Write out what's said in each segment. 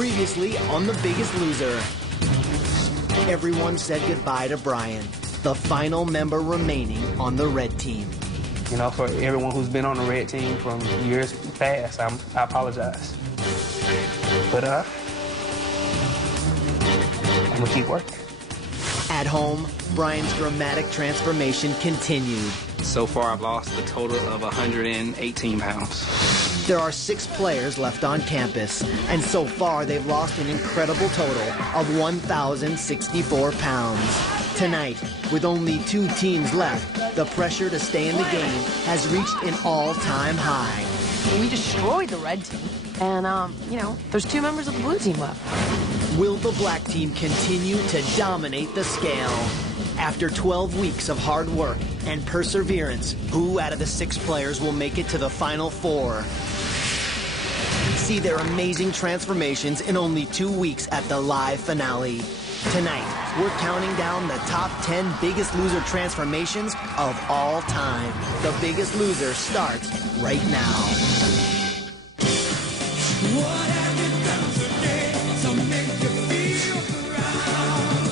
Previously on The Biggest Loser. Everyone said goodbye to Brian, the final member remaining on the red team. You know, for everyone who's been on the red team from years past, I apologize. But I'm gonna keep working. At home, Brian's dramatic transformation continued. So far, I've lost a total of 118 pounds. There are 6 players left on campus, and so far they've lost an incredible total of 1,064 pounds. Tonight, with only 2 teams left, the pressure to stay in the game has reached an all-time high. We destroyed the red team, and, you know, there's 2 members of the blue team left. Will the black team continue to dominate the scale? After 12 weeks of hard work and perseverance, who out of the 6 players will make it to the Final 4? See their amazing transformations in only 2 weeks at the live finale. Tonight, we're counting down the top 10 Biggest Loser transformations of all time. The Biggest Loser starts right now. What have you done today to make you feel proud?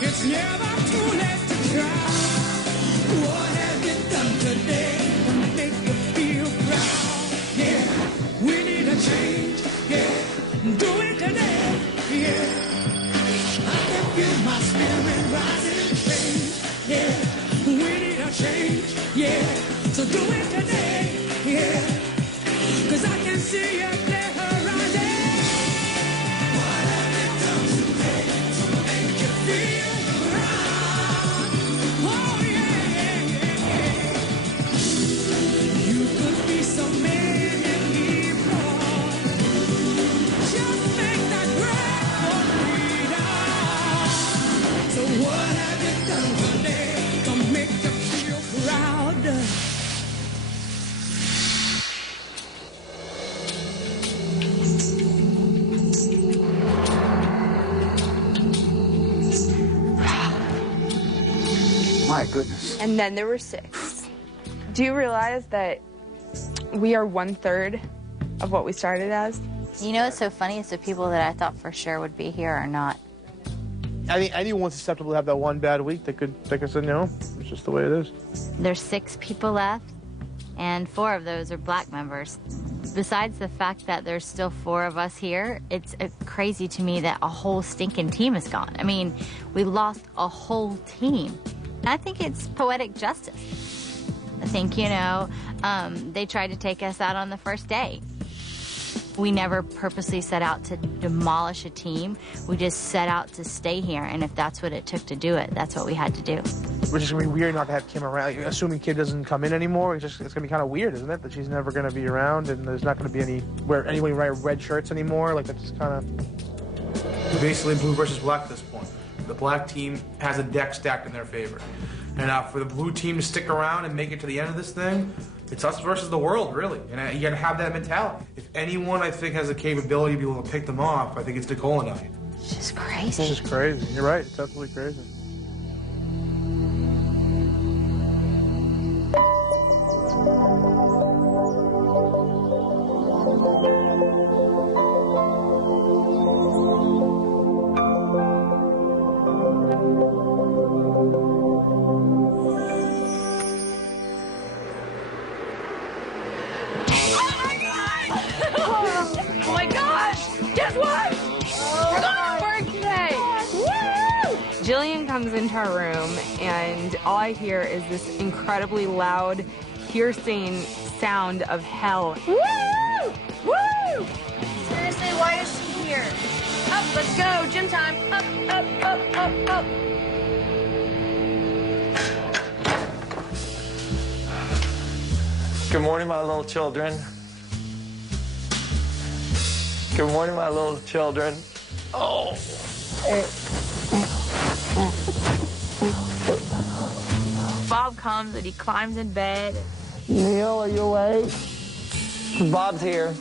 It's never too late to try. What have you done today to make you feel proud? Yeah, we need a change. Yeah, do it today. Yeah, I can feel my spirit rising and change. Yeah, we need a change. Yeah, so do it today. Yeah. 'Cause I can see you there rising. What have you done today to make you feel proud? Oh, yeah. You could be so many people. Just make that break for freedom. So what have you done today to make you feel proud? My goodness. And then there were 6. Do you realize that we are 1/3 of what we started as? You know what's so funny is the people that I thought for sure would be here are not. I think anyone's susceptible to have that one bad week that could take us in, you know? It's just the way it is. There's 6 people left, and 4 of those are black members. Besides the fact that there's still 4 of us here, it's crazy to me that a whole stinking team is gone. I mean, we lost a whole team. I think it's poetic justice. I think, you know, they tried to take us out on the first day. We never purposely set out to demolish a team. We just set out to stay here, and if that's what it took to do it, that's what we had to do. Which is going to be weird not to have Kim around. Assuming Kim doesn't come in anymore, it's going to be kind of weird, isn't it? That she's never going to be around, and there's not going to be anyone wear red shirts anymore. Like, that's just kind of... Basically blue versus black at this point. The black team has a deck stacked in their favor. And for the blue team to stick around and make it to the end of this thing, it's us versus the world, really. And you got to have that mentality. If anyone, I think, has the capability to be able to pick them off, I think it's Nicole and I. It's just crazy. It's just crazy. You're right. It's absolutely crazy. Oh my gosh! Guess what? We're going to work today! Woo! Jillian comes into our room, and all I hear is this incredibly loud, piercing sound of hell. Woo! Woo! Seriously, why is she here? Up, let's go! Gym time! Up, up, up, up, up! Good morning, my little children. Good morning, my little children. Oh. Bob comes and he climbs in bed. Neil, are you awake? Bob's here.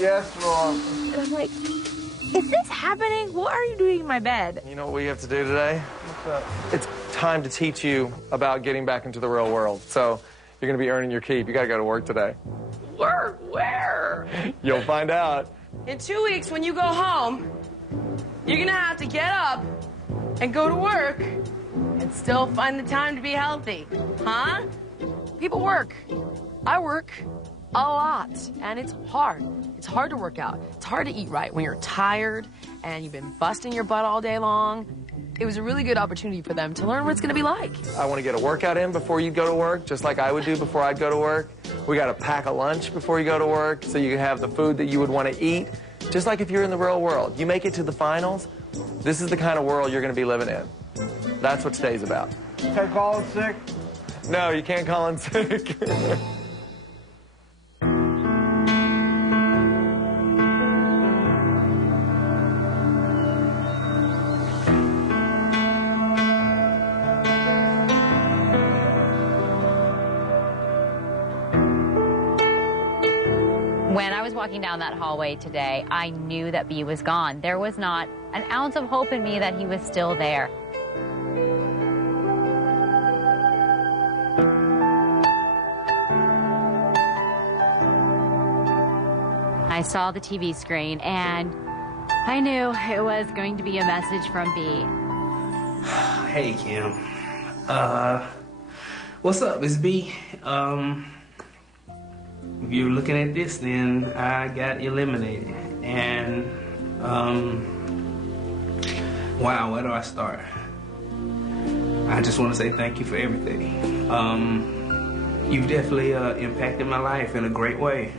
Yes, Mom. And I'm like, is this happening? What are you doing in my bed? You know what we have to do today? What's that? It's time to teach you about getting back into the real world. So you're going to be earning your keep. You got to go to work today. Work? Where? You'll find out. in 2 weeks when you go home, you're gonna have to get up and go to work and still find the time to be healthy, huh? People work. I work a lot, and it's hard. It's hard to work out. It's hard to eat right when you're tired and you've been busting your butt all day long. It was a really good opportunity for them to learn what it's going to be like. I want to get a workout in before you go to work, just like I would do before I'd go to work. We got to pack a lunch before you go to work so you can have the food that you would want to eat, just like if you're in the real world. You make it to the finals, this is the kind of world you're going to be living in. That's what today's about. Can I call in sick? No, you can't call in sick. When I was walking down that hallway today, I knew that B was gone. There was not an ounce of hope in me that he was still there. I saw the TV screen and I knew it was going to be a message from B. Hey, Kim. What's up? It's B. If you're looking at this, then I got eliminated. And, wow, where do I start? I just want to say thank you for everything. You've definitely impacted my life in a great way.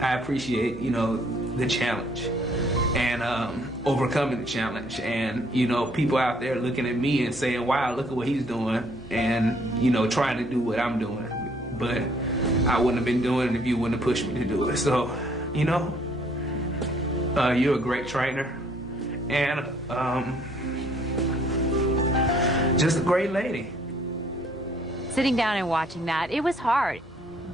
I appreciate, you know, the challenge and overcoming the challenge. And, you know, people out there looking at me and saying, wow, look at what he's doing. And, you know, trying to do what I'm doing. But I wouldn't have been doing it if you wouldn't have pushed me to do it. So, you know, you're a great trainer and just a great lady. Sitting down and watching that, it was hard.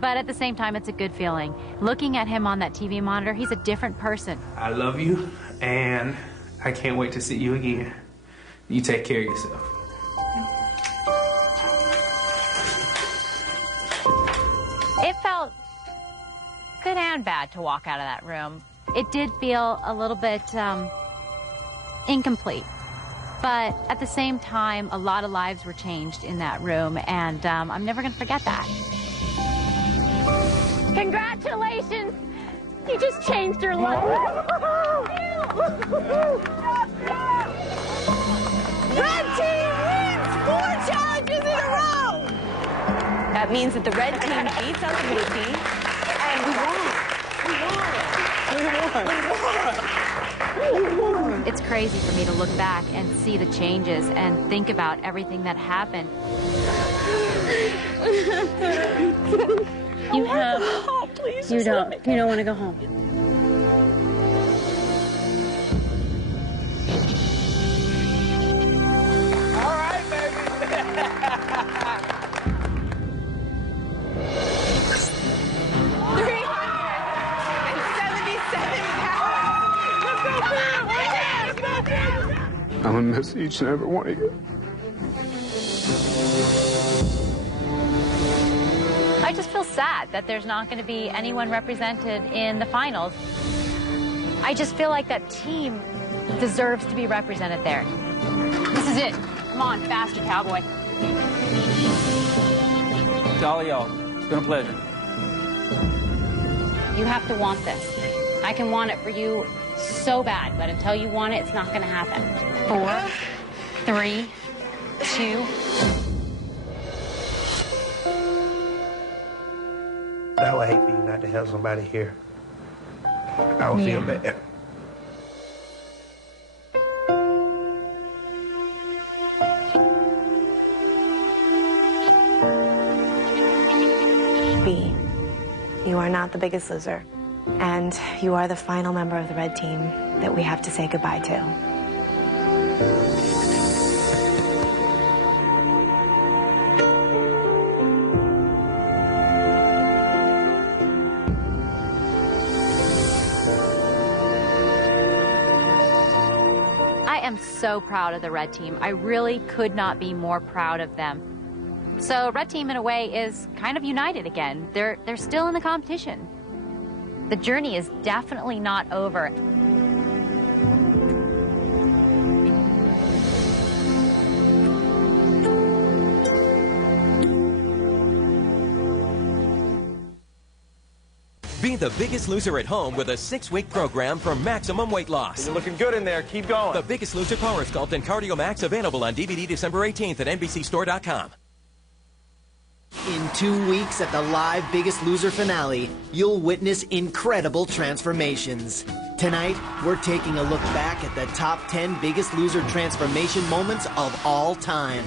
But at the same time, it's a good feeling. Looking at him on that TV monitor, he's a different person. I love you, and I can't wait to see you again. You take care of yourself. It felt good and bad to walk out of that room. It did feel a little bit incomplete. But at the same time, a lot of lives were changed in that room, and I'm never going to forget that. Congratulations! You just changed your life. Red team wins 4 challenges in a row! That means that the red team beats out the blue team, and we won. It's crazy for me to look back and see the changes and think about everything that happened. You have. Oh, please. You don't want to go home. All right, baby. 377 pounds. I'm gonna miss each and every one of you. I just feel sad that there's not going to be anyone represented in the finals. I just feel like that team deserves to be represented there. This is it. Come on, faster, cowboy. To all of y'all, it's been a pleasure. You have to want this. I can want it for you so bad, but until you want it, it's not going to happen. 4, 3, 2. I would hate for you not to have somebody here. I would feel bad. B, you are not the biggest loser. And you are the final member of the red team that we have to say goodbye to. I am so proud of the red team. I really could not be more proud of them. So red team, in a way, is kind of united again. They're still in the competition. The journey is definitely not over. Be the biggest loser at home with a 6-week program for maximum weight loss. You're looking good in there. Keep going. The Biggest Loser Power Sculpt and Cardio Max available on DVD December 18th at NBCStore.com. In 2 weeks at the live Biggest Loser finale, you'll witness incredible transformations. Tonight, we're taking a look back at the top 10 Biggest Loser transformation moments of all time.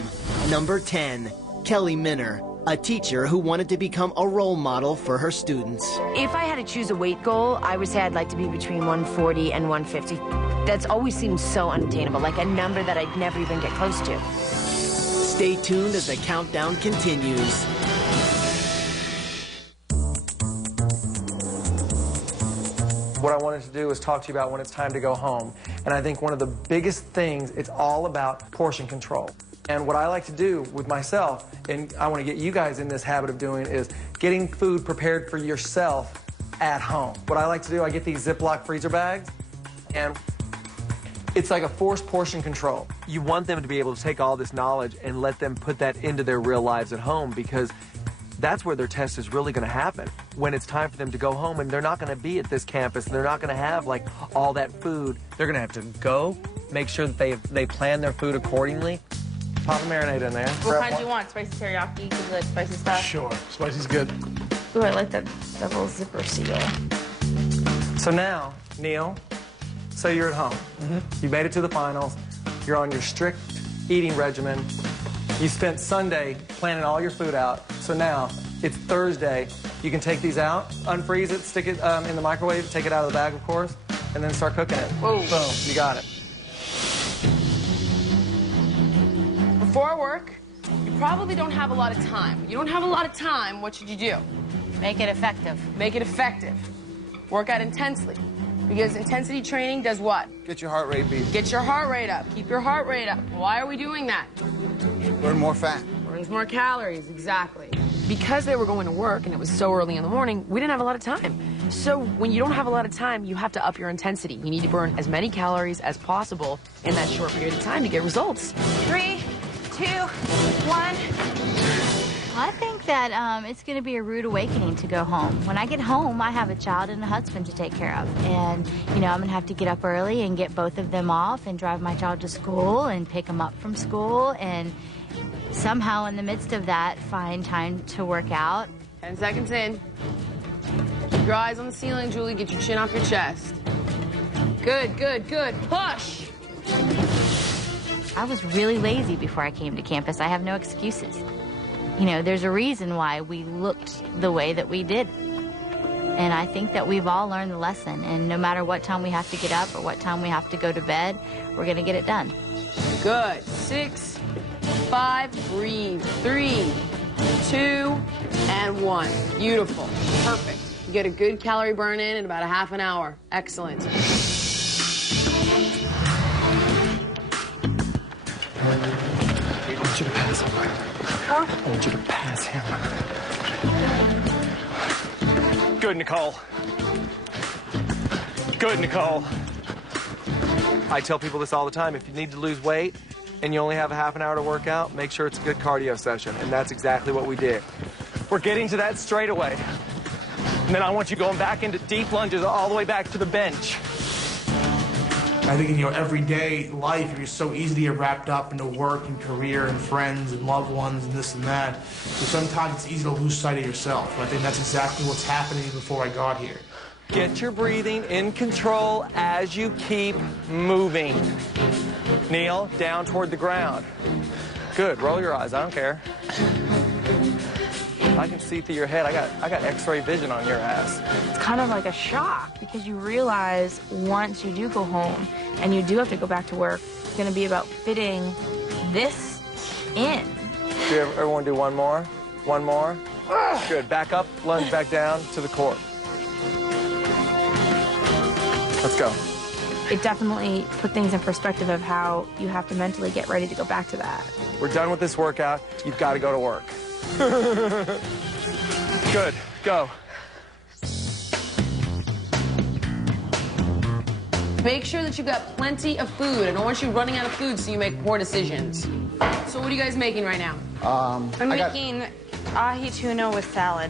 Number 10, Kelly Minner, a teacher who wanted to become a role model for her students. If I had to choose a weight goal, I would say I'd like to be between 140 and 150. That's always seemed so unattainable, like a number that I'd never even get close to. Stay tuned as the countdown continues. What I wanted to do was talk to you about when it's time to go home. And I think one of the biggest things, it's all about portion control. And what I like to do with myself, and I want to get you guys in this habit of doing, is getting food prepared for yourself at home. What I like to do, I get these Ziploc freezer bags, and it's like a forced portion control. You want them to be able to take all this knowledge and let them put that into their real lives at home, because that's where their test is really going to happen. When it's time for them to go home, and they're not going to be at this campus, and they're not going to have like all that food. They're going to have to go, make sure that they plan their food accordingly. Pop a marinade in there. What kind do you want? Spicy teriyaki? Give you like spicy stuff? Sure. Spicy's good. Ooh, I like that double zipper seal. So now, Neil, say you're at home. You made it to the finals. You're on your strict eating regimen. You spent Sunday planning all your food out. So now, it's Thursday. You can take these out, unfreeze it, stick it in the microwave, take it out of the bag, of course, and then start cooking it. Whoa. Boom, you got it. Before work, you probably don't have a lot of time. You don't have a lot of time, what should you do? Make it effective. Make it effective. Work out intensely. Because intensity training does what? Get your heart rate beat. Get your heart rate up. Keep your heart rate up. Why are we doing that? Burn more fat. Burns more calories, exactly. Because they were going to work and it was so early in the morning, we didn't have a lot of time. So when you don't have a lot of time, you have to up your intensity. You need to burn as many calories as possible in that short period of time to get results. 3, 2, 1. I think that it's going to be a rude awakening to go home. When I get home, I have a child and a husband to take care of. And, you know, I'm going to have to get up early and get both of them off and drive my child to school and pick them up from school. And somehow in the midst of that, find time to work out. 10 seconds in. Keep your eyes on the ceiling, Julie. Get your chin off your chest. Good, good, good. Push! I was really lazy before I came to campus. I have no excuses. You know, there's a reason why we looked the way that we did. And I think that we've all learned the lesson. And no matter what time we have to get up or what time we have to go to bed, we're going to get it done. Good. 6, 5, breathe. 3, 2, and 1. Beautiful. Perfect. You get a good calorie burn in about a half an hour. Excellent. I want you to pass him. Huh? I want you to pass him. Good, Nicole. Good, Nicole. I tell people this all the time. If you need to lose weight and you only have a half an hour to work out, make sure it's a good cardio session. And that's exactly what we did. We're getting to that straightaway. And then I want you going back into deep lunges all the way back to the bench. I think in your everyday life, you're so easy to get wrapped up into work and career and friends and loved ones and this and that. But sometimes it's easy to lose sight of yourself. I think that's exactly what's happening before I got here. Get your breathing in control as you keep moving. Neil, down toward the ground. Good, roll your eyes, I don't care. I can see through your head. I got X-ray vision on your ass. It's kind of like a shock because you realize once you do go home and you do have to go back to work, it's going to be about fitting this in. Do you ever want to do one more? One more? Good. Back up, lunge back down to the court. Let's go. It definitely put things in perspective of how you have to mentally get ready to go back to that. We're done with this workout. You've got to go to work. Good. Go. Make sure that you got plenty of food. I don't want you running out of food so you make poor decisions. So what are you guys making right now? I'm making ahi tuna with salad.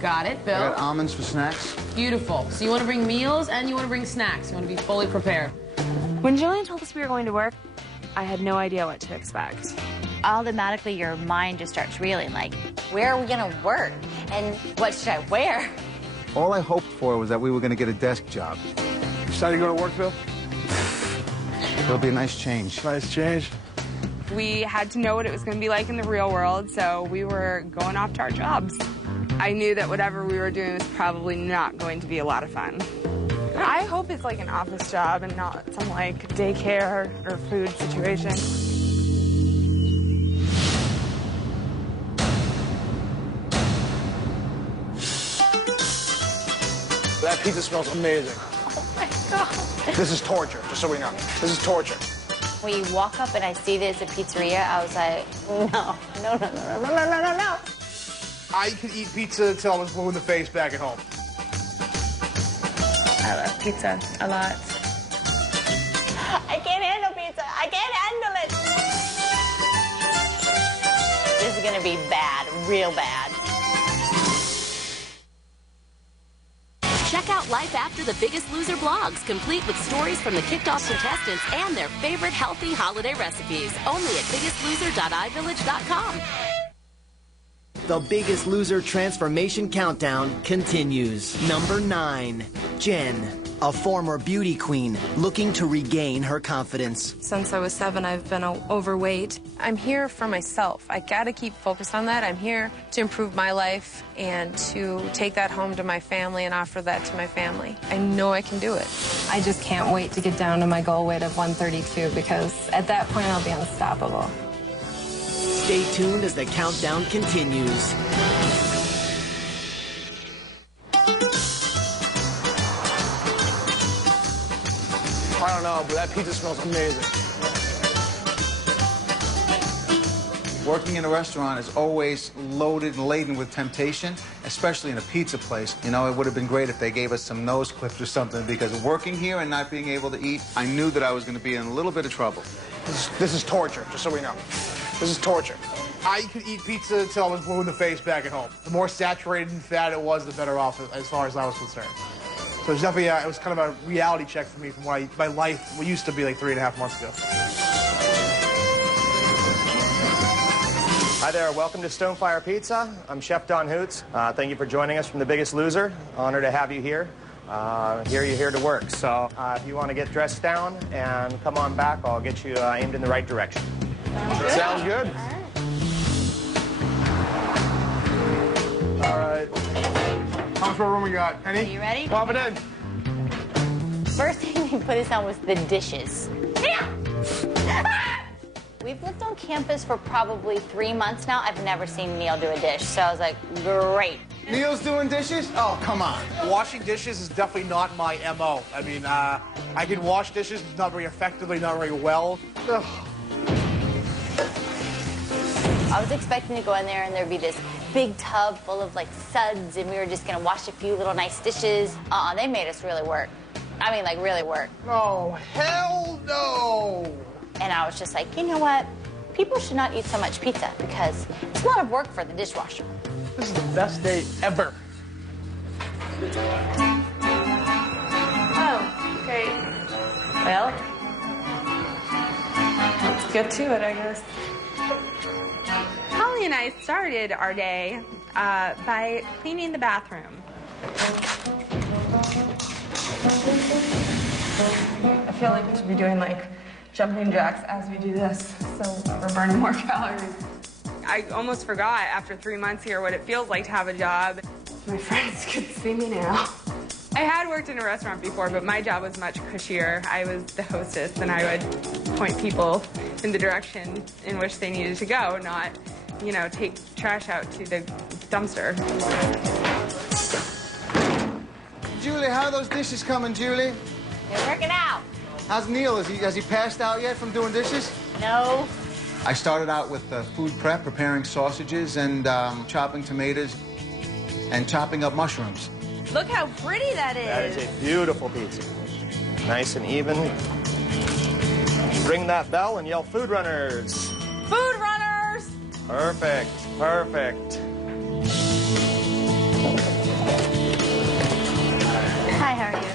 Got it, Bill? I got almonds for snacks. Beautiful. So you want to bring meals and you want to bring snacks. You want to be fully prepared. When Jillian told us we were going to work, I had no idea what to expect. Automatically, your mind just starts reeling, like, where are we gonna work? And what should I wear? All I hoped for was that we were going to get a desk job. Excited to go to work, Bill? It'll be a nice change. Nice change. We had to know what it was going to be like in the real world, so we were going off to our jobs. I knew that whatever we were doing was probably not going to be a lot of fun. I hope it's like an office job and not some like daycare or food situation. That pizza smells amazing. Oh my God. This is torture, just so we know. This is torture. When you walk up and I see this at a pizzeria, I was like, no. I could eat pizza until I was blue in the face back at home. I love pizza a lot. I can't handle pizza. I can't handle it. This is gonna be bad, real bad. Check out Life After the Biggest Loser blogs, complete with stories from the kicked-off contestants and their favorite healthy holiday recipes. Only at biggestloser.ivillage.com. The Biggest Loser transformation countdown continues. Number 9, Jen, a former beauty queen looking to regain her confidence. Since I was 7, I've been overweight. I'm here for myself. I gotta keep focused on that. I'm here to improve my life and to take that home to my family and offer that to my family. I know I can do it. I just can't wait to get down to my goal weight of 132 because at that point I'll be unstoppable. Stay tuned as the countdown continues. I don't know, but that pizza smells amazing. Working in a restaurant is always loaded and laden with temptation, especially in a pizza place. You know, it would have been great if they gave us some nose clips or something, because working here and not being able to eat, I knew that I was going to be in a little bit of trouble. This is torture, just so we know. This is torture. I could eat pizza until I was blue in the face back at home. The more saturated in fat it was, the better off as far as I was concerned. So it was definitely, it was kind of a reality check for me from my life, what used to be like 3.5 months ago. Hi there, welcome to Stonefire Pizza. I'm Chef Don Hoots. Thank you for joining us from The Biggest Loser. Honored to have you here. You're here to work. So if you want to get dressed down and come on back, I'll get you aimed in the right direction. Sounds good. All right. How much more room we got? Any? Are you ready? Pop it in. First thing they put us on was the dishes. We've lived on campus for probably 3 months now. I've never seen Neil do a dish, so I was like, great. Neil's doing dishes? Oh, come on. Washing dishes is definitely not my MO. I mean, I can wash dishes, not very effectively, not very well. Ugh. I was expecting to go in there and there'd be this big tub full of like suds and we were just gonna wash a few little nice dishes. They made us really work. I mean, like really work. Oh, hell no! And I was just like, you know what? People should not eat so much pizza because it's a lot of work for the dishwasher. This is the best day ever. Oh, great. Well, let's get to it, I guess. Holly and I started our day by cleaning the bathroom. I feel like we should be doing like jumping jacks as we do this, so we're burning more calories. I almost forgot after 3 months here what it feels like to have a job. My friends could see me now. I had worked in a restaurant before, but my job was much cushier. I was the hostess, and I would point people in the direction in which they needed to go, not, you know, take trash out to the dumpster. Julie, how are those dishes coming, Julie? They're working out. How's Neil? Has he passed out yet from doing dishes? No. I started out with food prep, preparing sausages and chopping tomatoes and chopping up mushrooms. Look how pretty that is. That is a beautiful pizza. Nice and even. Ring that bell and yell food runners. Food runners! Perfect, perfect. Hi, how are you?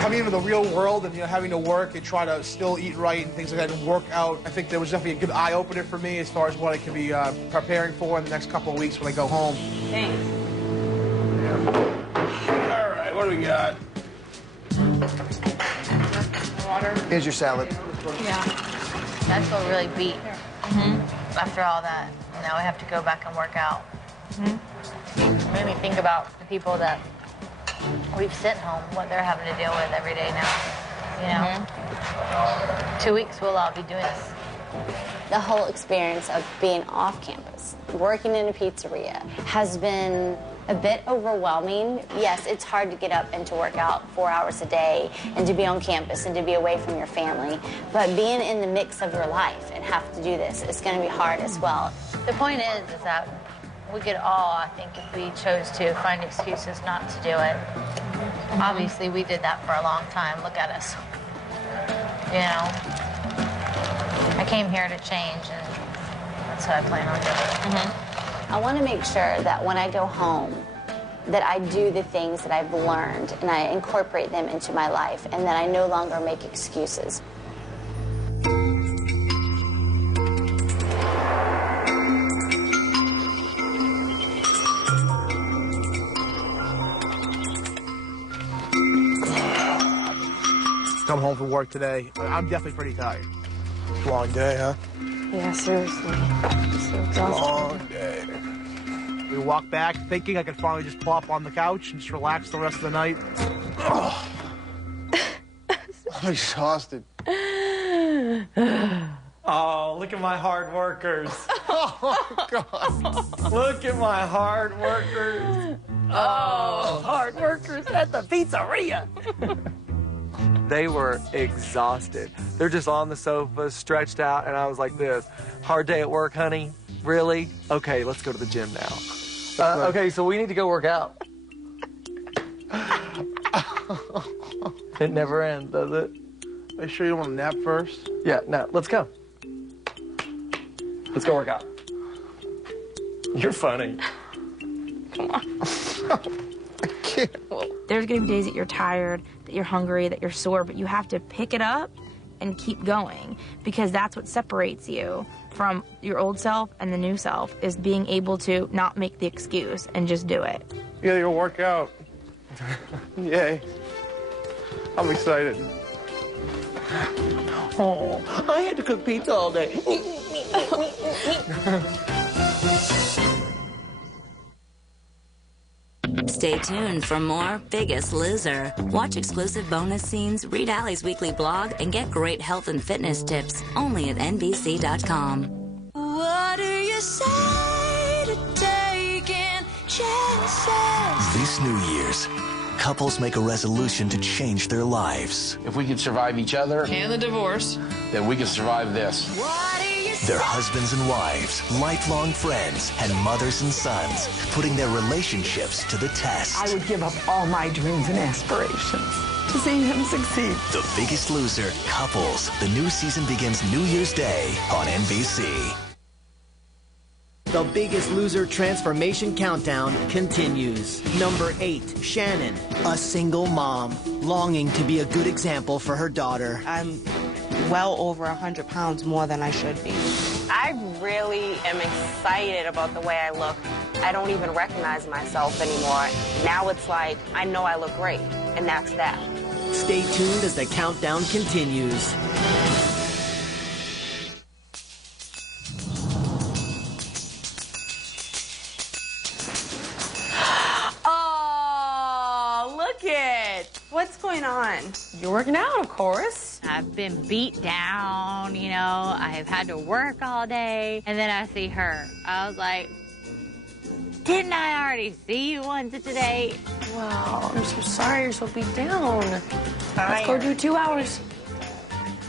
Coming into the real world and having to work and try to still eat right and things like that and work out, I think there was definitely a good eye-opener for me as far as what I could be preparing for in the next couple of weeks when I go home. Thanks. All right, what do we got? Water. Here's your salad. Yeah. I feel really beat after all that. Now I have to go back and work out. It made me think about the people that we've sent home, what they're having to deal with every day now. 2 weeks we'll all be doing this. The whole experience of being off campus, working in a pizzeria, has been a bit overwhelming. Yes, it's hard to get up and to work out 4 hours a day and to be on campus and to be away from your family. But being in the mix of your life and have to do this is going to be hard as well. The point is that we could all, I think, if we chose to, find excuses not to do it. Obviously, we did that for a long time. Look at us. I came here to change, and that's what I plan on doing. I want to make sure that when I go home, that I do the things that I've learned and I incorporate them into my life and that I no longer make excuses. Come home from work today. I'm definitely pretty tired. Long day, huh? Yeah, seriously. So exhausted. Long day. We walk back thinking I could finally just plop on the couch and just relax the rest of the night. Oh. I'm exhausted. Oh, look at my hard workers. Oh, God. Look at my hard workers. Oh, hard workers at the pizzeria. They were exhausted. They're just on the sofa, stretched out, and I was like this. Hard day at work, honey? Really? Okay, let's go to the gym now. Okay, so we need to go work out. It never ends, does it? Are you sure you don't want to nap first? Yeah, no, let's go. Let's go work out. You're funny. Come on. I can't. There's going to be days that you're tired, that you're hungry, that you're sore, but you have to pick it up and keep going, because that's what separates you from your old self and the new self, is being able to not make the excuse and just do it. Yeah, you'll work out. Yay. I'm excited. Oh, I had to cook pizza all day. Stay tuned for more Biggest Loser. Watch exclusive bonus scenes, read Allie's weekly blog, and get great health and fitness tips only at NBC.com. What do you say to taking chances? This New Year's, couples make a resolution to change their lives. If we can survive each other And the divorce. then we can survive this. Their husbands and wives, lifelong friends, and mothers and sons, putting their relationships to the test. I would give up all my dreams and aspirations to see him succeed. The Biggest Loser, Couples. The new season begins New Year's Day on NBC. The Biggest Loser transformation countdown continues. Number 8, Shannon, a single mom, longing to be a good example for her daughter. I'm well over 100 pounds more than I should be. I really am excited about the way I look. I don't even recognize myself anymore. Now it's like, I know I look great, and that's that. Stay tuned as the countdown continues. Oh, look it. What's going on? You're working out, of course. I've been beat down, I've had to work all day, and then I see her. I was like, didn't I already see you once today? Wow, I'm so sorry you're so beat down. Let's go do 2 hours.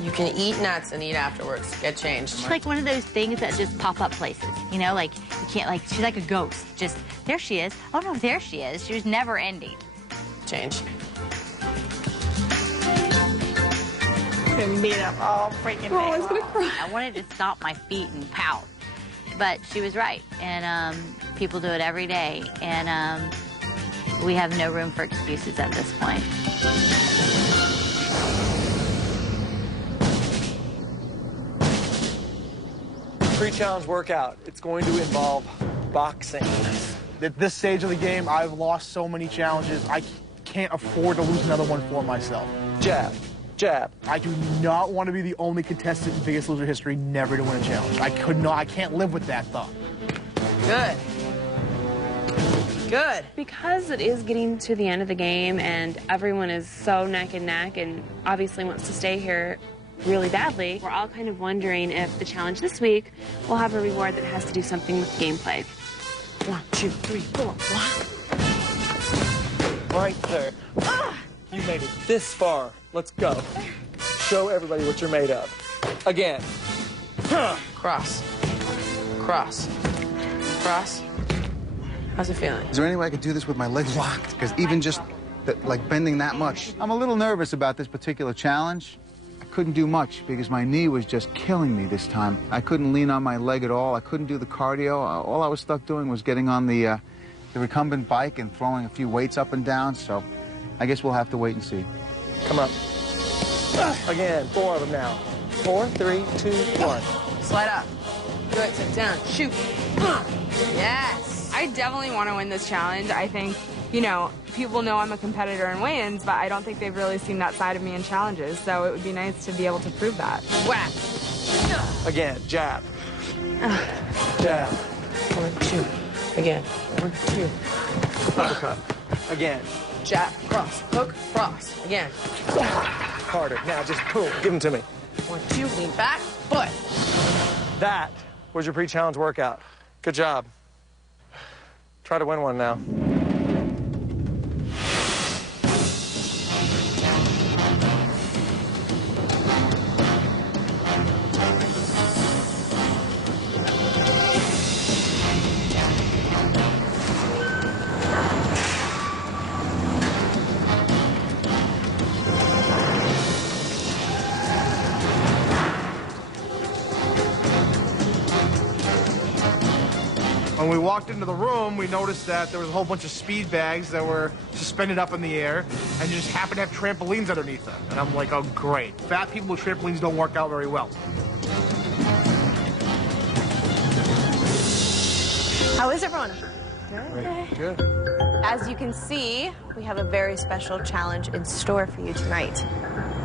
You can eat nuts and eat afterwards. Get changed. She's like one of those things that just pop up places, like you can't, she's like a ghost. Just, there she is. Oh no, there she is. She was never ending. Change. been beat up all freaking day. I was gonna cry. I wanted to stomp my feet and pout, but she was right. And people do it every day, and we have no room for excuses at this point. Pre-challenge workout. It's going to involve boxing. At this stage of the game, I've lost so many challenges. I can't afford to lose another one for myself. Jab, jab. I do not want to be the only contestant in Biggest Loser history never to win a challenge. I could not. I can't live with that thought. Good. Good. Because it is getting to the end of the game and everyone is so neck and neck and obviously wants to stay here really badly, we're all kind of wondering if the challenge this week will have a reward that has to do something with gameplay. 1, 2, 3, 4. Wow. Right there. You made it this far. Let's go. Show everybody what you're made of. Again. Cross. Cross. Cross. How's it feeling? Is there any way I could do this with my legs locked? Because even just, like, bending that much. I'm a little nervous about this particular challenge. I couldn't do much because my knee was just killing me this time. I couldn't lean on my leg at all. I couldn't do the cardio. All I was stuck doing was getting on the recumbent bike and throwing a few weights up and down, so I guess we'll have to wait and see. Come up. Again, 4 of them now. 4, 3, 2, 1. Slide up. Good. Sit down. Shoot. Yes. I definitely want to win this challenge. I think, you know, people know I'm a competitor in weigh-ins, but I don't think they've really seen that side of me in challenges, so it would be nice to be able to prove that. Whack. Again, jab. Jab. 1, 2. Again. 1, 2. Uppercut. Again. Jab. Cross. Hook. Cross. Again. Harder. Now just boom. Give them to me. 1, 2. Lean back. Foot. That was your pre-challenge workout. Good job. Try to win one now. When we walked into the room, we noticed that there was a whole bunch of speed bags that were suspended up in the air and just happened to have trampolines underneath them. And I'm like, oh, great. Fat people with trampolines don't work out very well. How is everyone? Good. As you can see, we have a very special challenge in store for you tonight.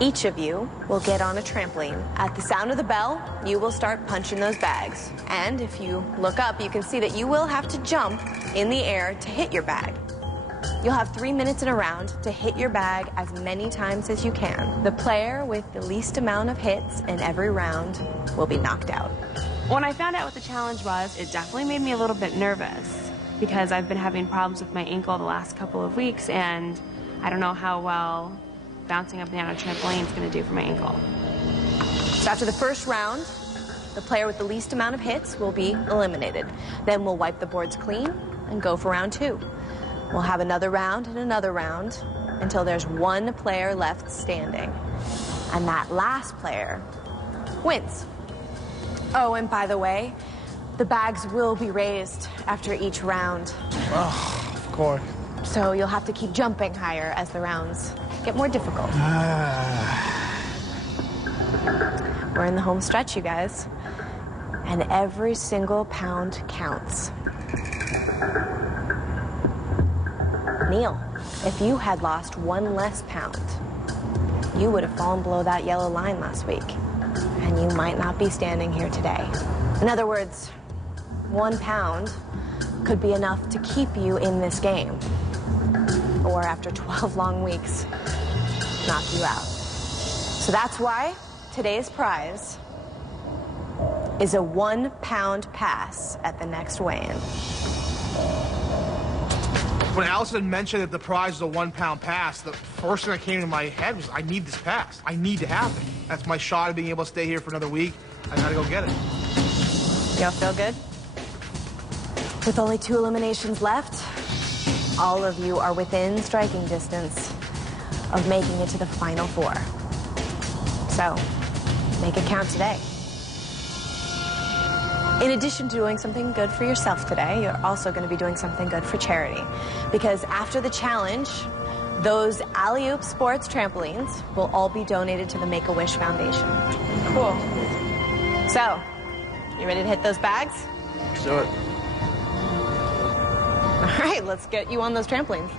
Each of you will get on a trampoline. At the sound of the bell, you will start punching those bags. And if you look up, you can see that you will have to jump in the air to hit your bag. You'll have 3 minutes in a round to hit your bag as many times as you can. The player with the least amount of hits in every round will be knocked out. When I found out what the challenge was, it definitely made me a little bit nervous because I've been having problems with my ankle the last couple of weeks and I don't know how well bouncing up and down a trampoline is going to do for my ankle. So after the first round, the player with the least amount of hits will be eliminated. Then we'll wipe the boards clean and go for round 2. We'll have another round and another round until there's one player left standing. And that last player wins. Oh, and by the way, the bags will be raised after each round. Oh, of course. So you'll have to keep jumping higher as the rounds get more difficult. We're in the home stretch, you guys. And every single pound counts. Neil, if you had lost 1 less pound, you would have fallen below that yellow line last week. And you might not be standing here today. In other words, 1 pound could be enough to keep you in this game. Or after 12 long weeks, knock you out. So that's why today's prize is a 1 pound pass at the next weigh-in. When Allison mentioned that the prize is a 1 pound pass, the first thing that came to my head was, I need this pass. I need to have it. That's my shot at being able to stay here for another week. I gotta go get it. Y'all feel good? With only 2 eliminations left, all of you are within striking distance of making it to the final 4. So, make it count today. In addition to doing something good for yourself today, you're also going to be doing something good for charity. Because after the challenge, those alley-oop sports trampolines will all be donated to the Make-A-Wish Foundation. Cool. So, you ready to hit those bags? Let's do it. All right, let's get you on those trampolines.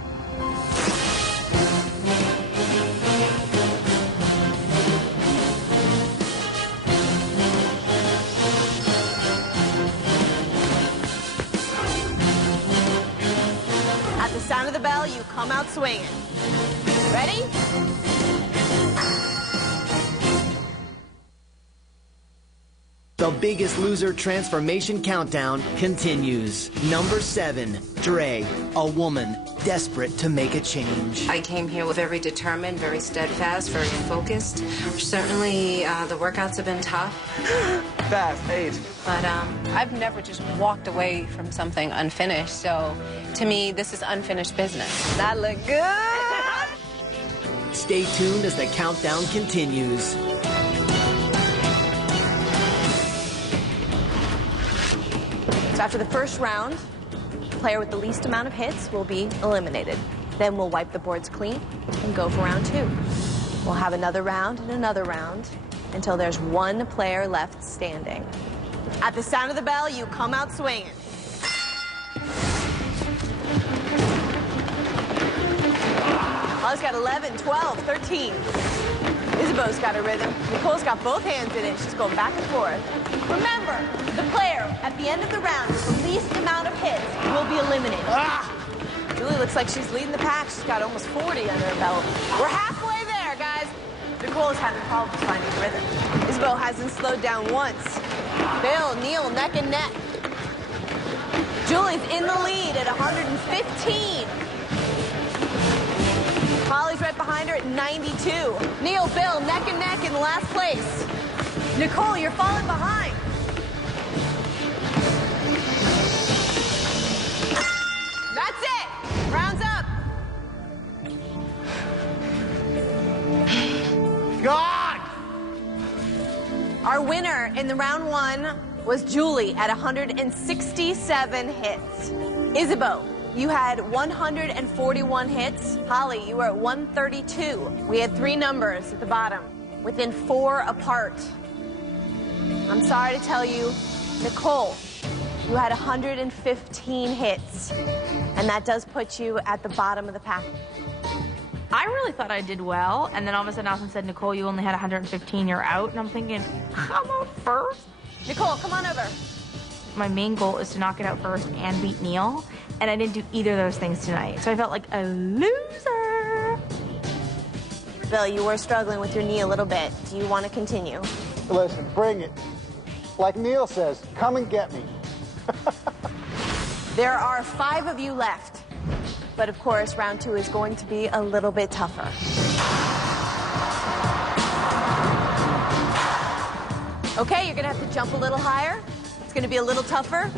At the sound of the bell, you come out swinging. Ready? The Biggest Loser transformation countdown continues. Number 7, Dre, a woman desperate to make a change. I came here very determined, very steadfast, very focused. Certainly, the workouts have been tough. Fast, 8. But I've never just walked away from something unfinished, so to me, this is unfinished business. That looked good! Stay tuned as the countdown continues. So after the first round, the player with the least amount of hits will be eliminated. Then we'll wipe the boards clean and go for round 2. We'll have another round and another round until there's one player left standing. At the sound of the bell, you come out swinging. Holly's got 11, 12, 13. Isabeau's got a rhythm. Nicole's got both hands in it. She's going back and forth. Remember, the player at the end of the round with the least amount of hits will be eliminated. Julie looks like she's leading the pack. She's got almost 40 under her belt. We're halfway there, guys. Nicole is having problems finding rhythm. Isabeau hasn't slowed down once. Bill, Neil, neck and neck. Julie's in the lead at 115. Holly's right behind her at 92. Neil, Bill, neck and neck in last place. Nicole, you're falling behind. That's it. Round's up. God! Our winner in the round 1 was Julie at 167 hits. Isabeau, you had 141 hits. Holly, you were at 132. We had 3 numbers at the bottom, within 4 apart. I'm sorry to tell you, Nicole, you had 115 hits, and that does put you at the bottom of the pack. I really thought I did well, and then all of a sudden Allison said, Nicole, you only had 115, you're out, and I'm thinking, I'm up first. Nicole, come on over. My main goal is to knock it out first and beat Neil, and I didn't do either of those things tonight, so I felt like a loser. Bill, you were struggling with your knee a little bit. Do you want to continue? Listen, bring it. Like Neil says, come and get me. There are 5 of you left, but of course, round 2 is going to be a little bit tougher. Okay, you're gonna have to jump a little higher. It's gonna be a little tougher.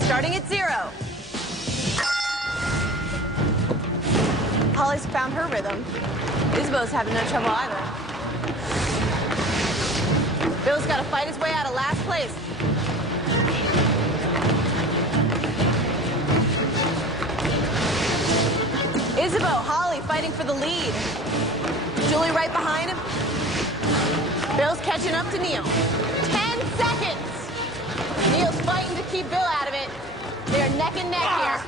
Starting at 0. Holly's found her rhythm. Isabeau's having no trouble either. Bill's got to fight his way out of last place. Isabeau, Holly fighting for the lead. Julie right behind him. Bill's catching up to Neil. 10 seconds. Neil's fighting to keep Bill out of it. They're neck and neck here.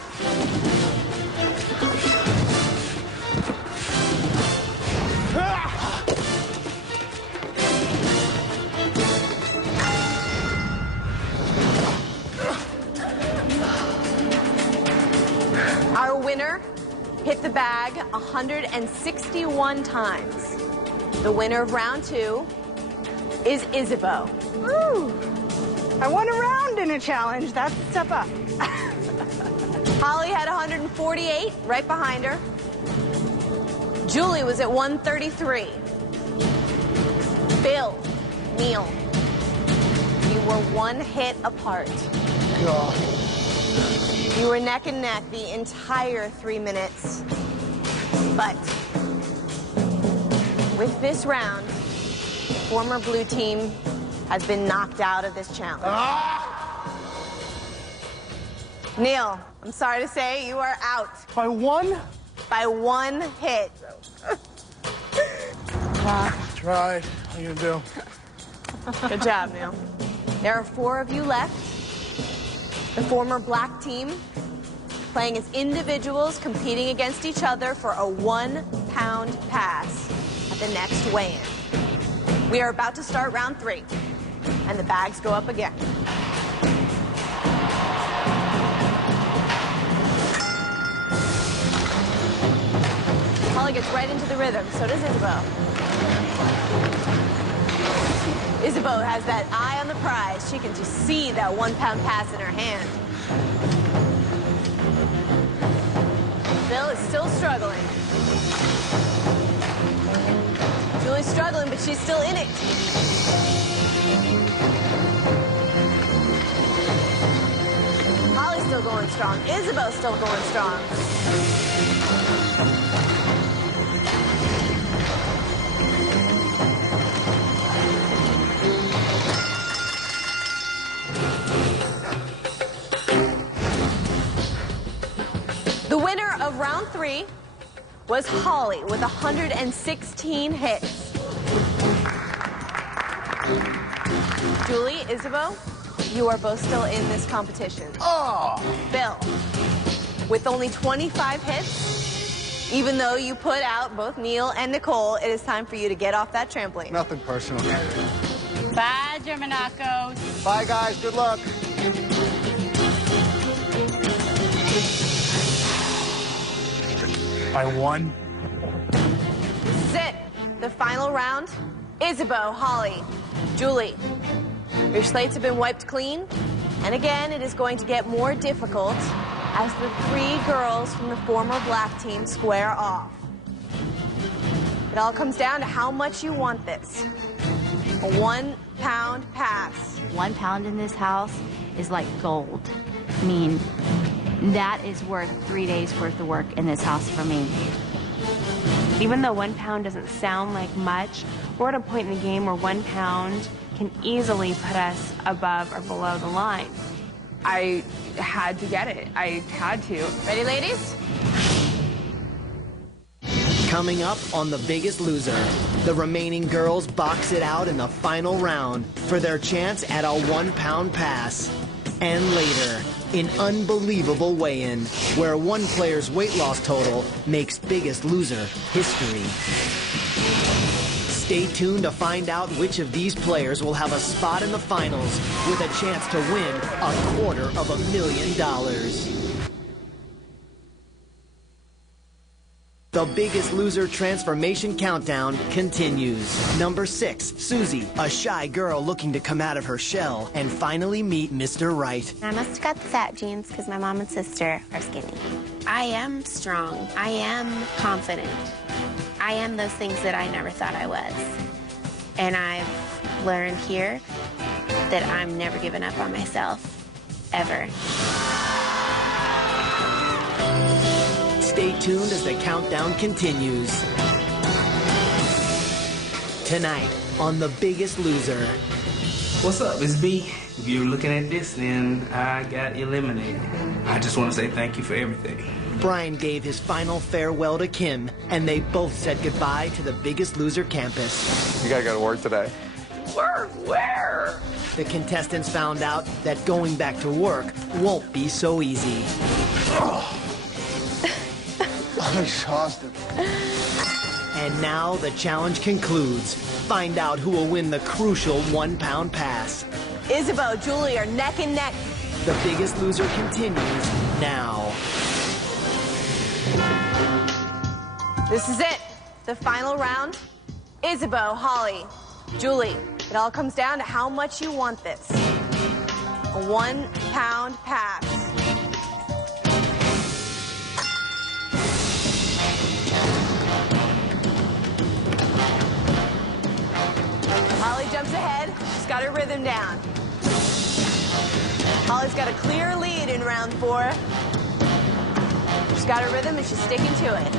Our winner hit the bag 161 times. The winner of round 2 is Isabeau. Woo! I won a round in a challenge. That's a step up. Holly had 148, right behind her. Julie was at 133. Bill, Neil, you were 1 hit apart. God. You were neck and neck the entire 3 minutes. But with this round, The former blue team has been knocked out of this challenge. Neil, I'm sorry to say you are out. By one? By one hit. Tried. What are you gonna do? Good job, Neil. There are 4 of you left. The former black team playing as individuals competing against each other for a 1-pound pass at the next weigh-in. We are about to start round 3, and the bags go up again. Holly gets right into the rhythm, so does Isabeau. Isabeau has that eye on the prize. She can just see that 1-pound pass in her hand. Bill is still struggling. Julie's struggling, but she's still in it. Holly's still going strong. Isabeau's still going strong. The winner of round 3 was Holly with 116 hits. Julie, Isabeau, you are both still in this competition. Oh! Bill, with only 25 hits, even though you put out both Neil and Nicole, it is time for you to get off that trampoline. Nothing personal. Bye, Germanacos. Bye, guys. Good luck. By one? This is it. The final round. Isabeau, Holly, Julie. Your slates have been wiped clean. And again, it is going to get more difficult as the 3 girls from the former black team square off. It all comes down to how much you want this. A 1-pound pass. 1 pound in this house is like gold. I mean, that is worth 3 days worth of work in this house for me. Even though 1 pound doesn't sound like much, we're at a point in the game where 1 pound can easily put us above or below the line. I had to get it. I had to. Ready, ladies? Coming up on The Biggest Loser, the remaining girls box it out in the final round for their chance at a 1-pound pass. And later, an unbelievable weigh-in where one player's weight loss total makes Biggest Loser history. Stay tuned to find out which of these players will have a spot in the finals with a chance to win $250,000. The Biggest Loser transformation countdown continues. Number 6, Susie, a shy girl looking to come out of her shell and finally meet Mr. Right. I must have got the fat genes because my mom and sister are skinny. I am strong. I am confident. I am those things that I never thought I was. And I've learned here that I'm never giving up on myself, ever. Stay tuned as the countdown continues. Tonight on The Biggest Loser. What's up? It's B. If you're looking at this, then I got eliminated. I just want to say thank you for everything. Brian gave his final farewell to Kim, and they both said goodbye to the Biggest Loser campus. You gotta go to work today. Work? Where? The contestants found out that going back to work won't be so easy. I'm exhausted. And now the challenge concludes. Find out who will win the crucial 1-pound pass. Isabeau, Julie are neck and neck. The Biggest Loser continues now. This is it. The final round. Isabeau, Holly, Julie. It all comes down to how much you want this. A 1-pound pass. Holly jumps ahead. She's got her rhythm down. Holly's got a clear lead in round 4. She's got her rhythm and she's sticking to it.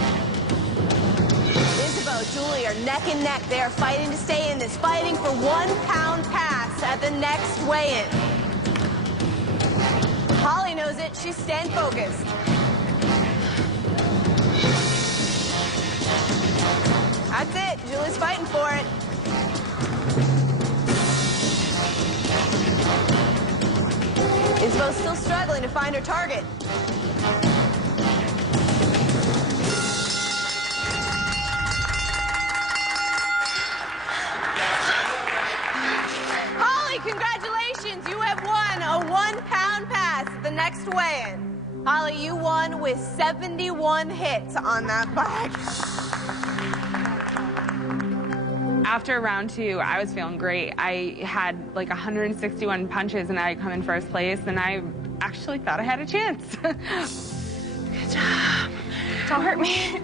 Isabeau Julie are neck and neck. They are fighting to stay in this, fighting for 1 pound pass at the next weigh-in. Holly knows it. She's staying focused. That's it. Julie's fighting for it. Isabel's still struggling to find her target. Holly, congratulations. You have won a 1 pound pass at the next weigh-in. Holly, you won with 71 hits on that bike. After round 2, I was feeling great. I had like 161 punches and I come in first place, and I actually thought I had a chance. Good job. Don't hurt me.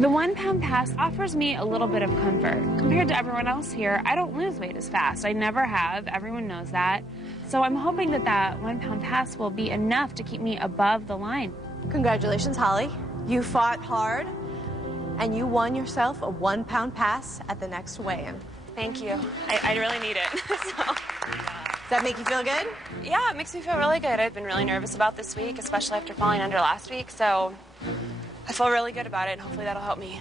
The 1 pound pass offers me a little bit of comfort. Compared to everyone else here, I don't lose weight as fast. I never have. Everyone knows that. So I'm hoping that that 1 pound pass will be enough to keep me above the line. Congratulations, Holly. You fought hard, and you won yourself a 1 pound pass at the next weigh-in. Thank you. I really need it. Does that make you feel good? Yeah, it makes me feel really good. I've been really nervous about this week, especially after falling under last week, so I feel really good about it, and hopefully that'll help me.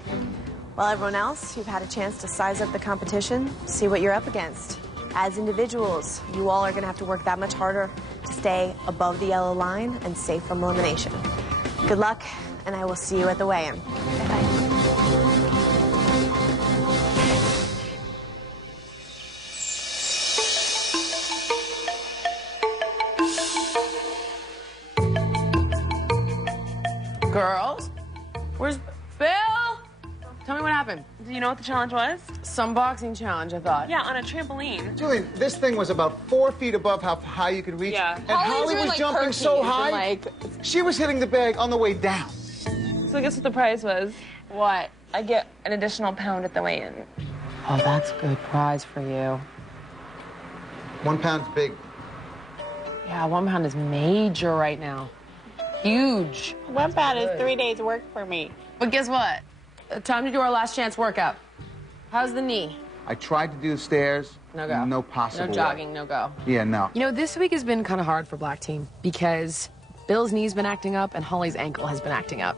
Well, everyone else, you've had a chance to size up the competition, see what you're up against. As individuals, you all are going to have to work that much harder to stay above the yellow line and safe from elimination. Good luck, and I will see you at the weigh-in. Bye-bye. Girls, where's Bill? Tell me what happened. Do you know what the challenge was? Some boxing challenge, I thought. Yeah, on a trampoline. Julie, this thing was about 4 feet above how high you could reach. Yeah. And Holly was jumping so high. She was hitting the bag on the way down. So guess what the prize was? What? I get an additional pound at the weigh-in. Oh, that's a good prize for you. 1 pound's big. Yeah, 1 pound is major right now. Huge. 1 pound is 3 days work for me. But guess what? Time to do our last chance workout. How's the knee? I tried to do the stairs. No go. No possible No jogging, no go. Yeah, no. You know, this week has been kind of hard for Black Team because Bill's knee's been acting up and Holly's ankle has been acting up.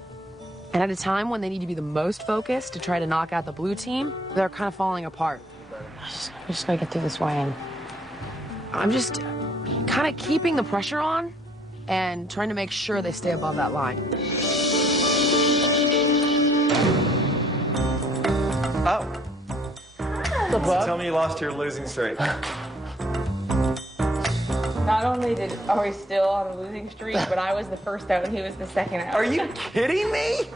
And at a time when they need to be the most focused to try to knock out the blue team, they're kind of falling apart. I just gotta get through this weigh-in. I'm just kind of keeping the pressure on and trying to make sure they stay above that line. Oh. So tell me you lost your losing streak. Not only are we still on a losing streak, but I was the first out and he was the second out. Are you kidding me?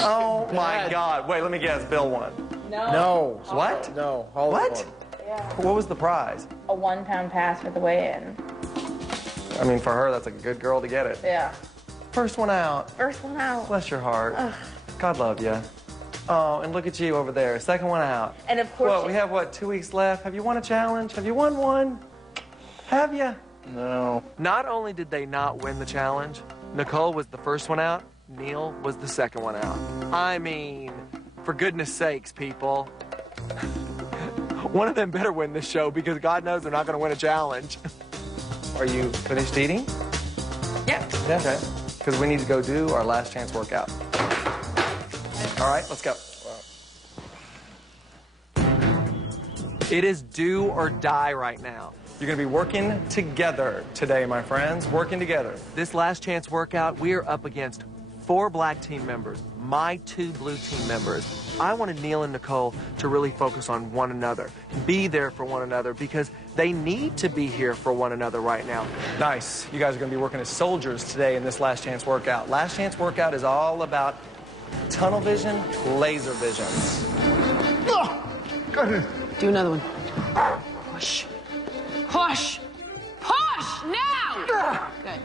Oh my God. Wait, let me guess. Bill won. No. What? No. What? Yeah. What was the prize? A 1 pound pass for the weigh-in. I mean, for her, that's a good girl to get it. Yeah. First one out. First one out. Bless your heart. Ugh. God love you. Oh, and look at you over there. Second one out. And of course. Well, we have, what, 2 weeks left? Have you won a challenge? Have you won one? Have you? No. Not only did they not win the challenge, Nicole was the first one out, Neil was the second one out. I mean, for goodness sakes, people. One of them better win this show because God knows they're not going to win a challenge. Are you finished eating? Yep. Yeah. Okay. Because we need to go do our last chance workout. All right, let's go. It is do or die right now. You're going to be working together today, my friends. Working together. This last chance workout, we are up against 4 Black team members, my 2 blue team members. I wanted Neil and Nicole to really focus on one another, be there for one another, because they need to be here for one another right now. Nice. You guys are going to be working as soldiers today in this last chance workout. Last chance workout is all about tunnel vision, laser vision. Oh, goodness. Do another one. Push. Push! Push! Now! Good.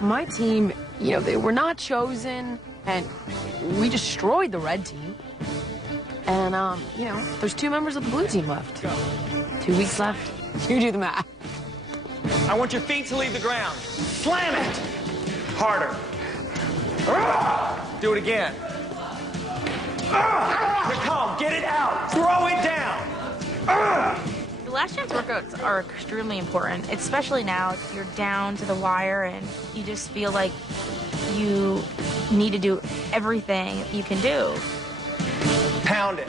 My team, you know, they were not chosen, and we destroyed the red team. And, you know, there's 2 members of the blue team left. 2 weeks left. You do the math. I want your feet to leave the ground. Slam it! Harder. Do it again. Nicole, get it out. Throw it down. The last chance workouts are extremely important, especially now. You're down to the wire and you just feel like you need to do everything you can do. Pound it.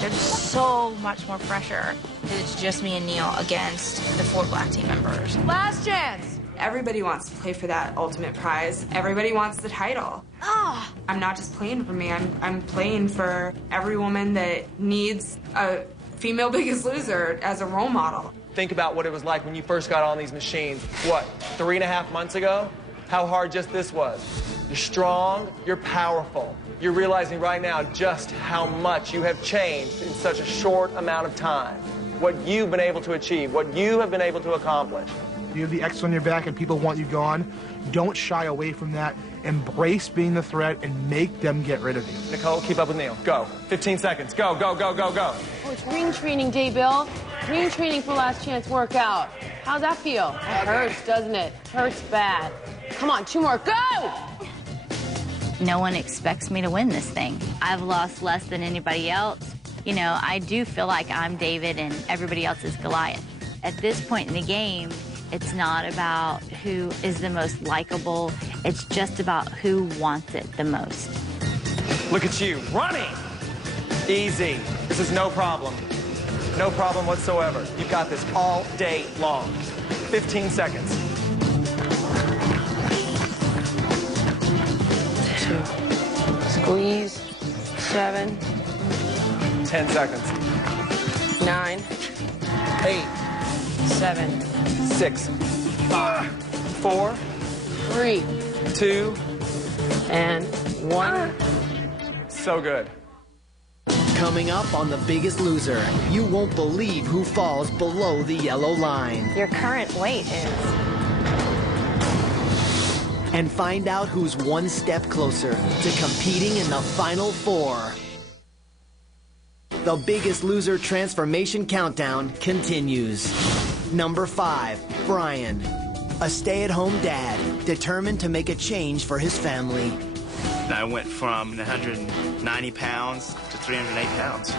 There's so much more pressure. It's just me and Neil against the 4 black team members. Last chance. Everybody wants to play for that ultimate prize. Everybody wants the title. I'm not just playing for me. I'm playing for every woman that needs a female Biggest Loser as a role model. Think about what it was like when you first got on these machines. What, 3.5 months ago? How hard just this was. You're strong, you're powerful. You're realizing right now just how much you have changed in such a short amount of time. What you've been able to achieve, what you have been able to accomplish. You have the X on your back and people want you gone. Don't shy away from that. Embrace being the threat and make them get rid of you. Nicole, keep up with Neil. Go. 15 seconds. Go, go, go, go, go. Oh, it's ring training day, Bill. Ring training for last chance workout. How's that feel? It hurts, doesn't it? Hurts bad. Come on, 2 more. Go! No one expects me to win this thing. I've lost less than anybody else. You know, I do feel like I'm David and everybody else is Goliath. At this point in the game, it's not about who is the most likable. It's just about who wants it the most. Look at you, running. Easy. This is no problem. No problem whatsoever. You've got this all day long. 15 seconds. 2. Squeeze. 7. 10 seconds. 9. 8. 7. 6. 5. 4. 3. 2. And 1. So good. Coming up on The Biggest Loser, you won't believe who falls below the yellow line. Your current weight is... And find out who's one step closer to competing in the Final 4. The Biggest Loser transformation countdown continues. Number 5, Brian. A stay-at-home dad, determined to make a change for his family. I went from 190 pounds to 308 pounds.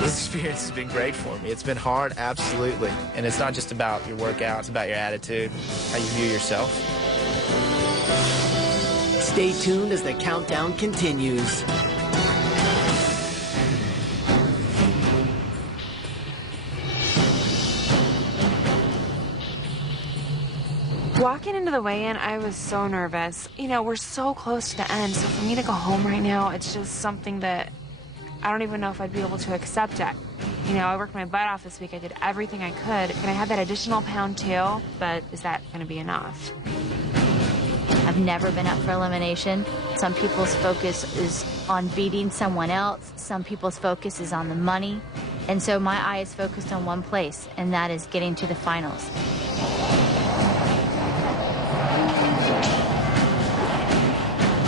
This experience has been great for me. It's been hard, absolutely. And it's not just about your workout, it's about your attitude, how you view yourself. Stay tuned as the countdown continues. Walking into the weigh-in, I was so nervous. You know, we're so close to the end, so for me to go home right now, it's just something that I don't even know if I'd be able to accept it. You know, I worked my butt off this week. I did everything I could. And I had that additional pound too, but is that going to be enough? I've never been up for elimination. Some people's focus is on beating someone else. Some people's focus is on the money. And so my eye is focused on one place, and that is getting to the finals.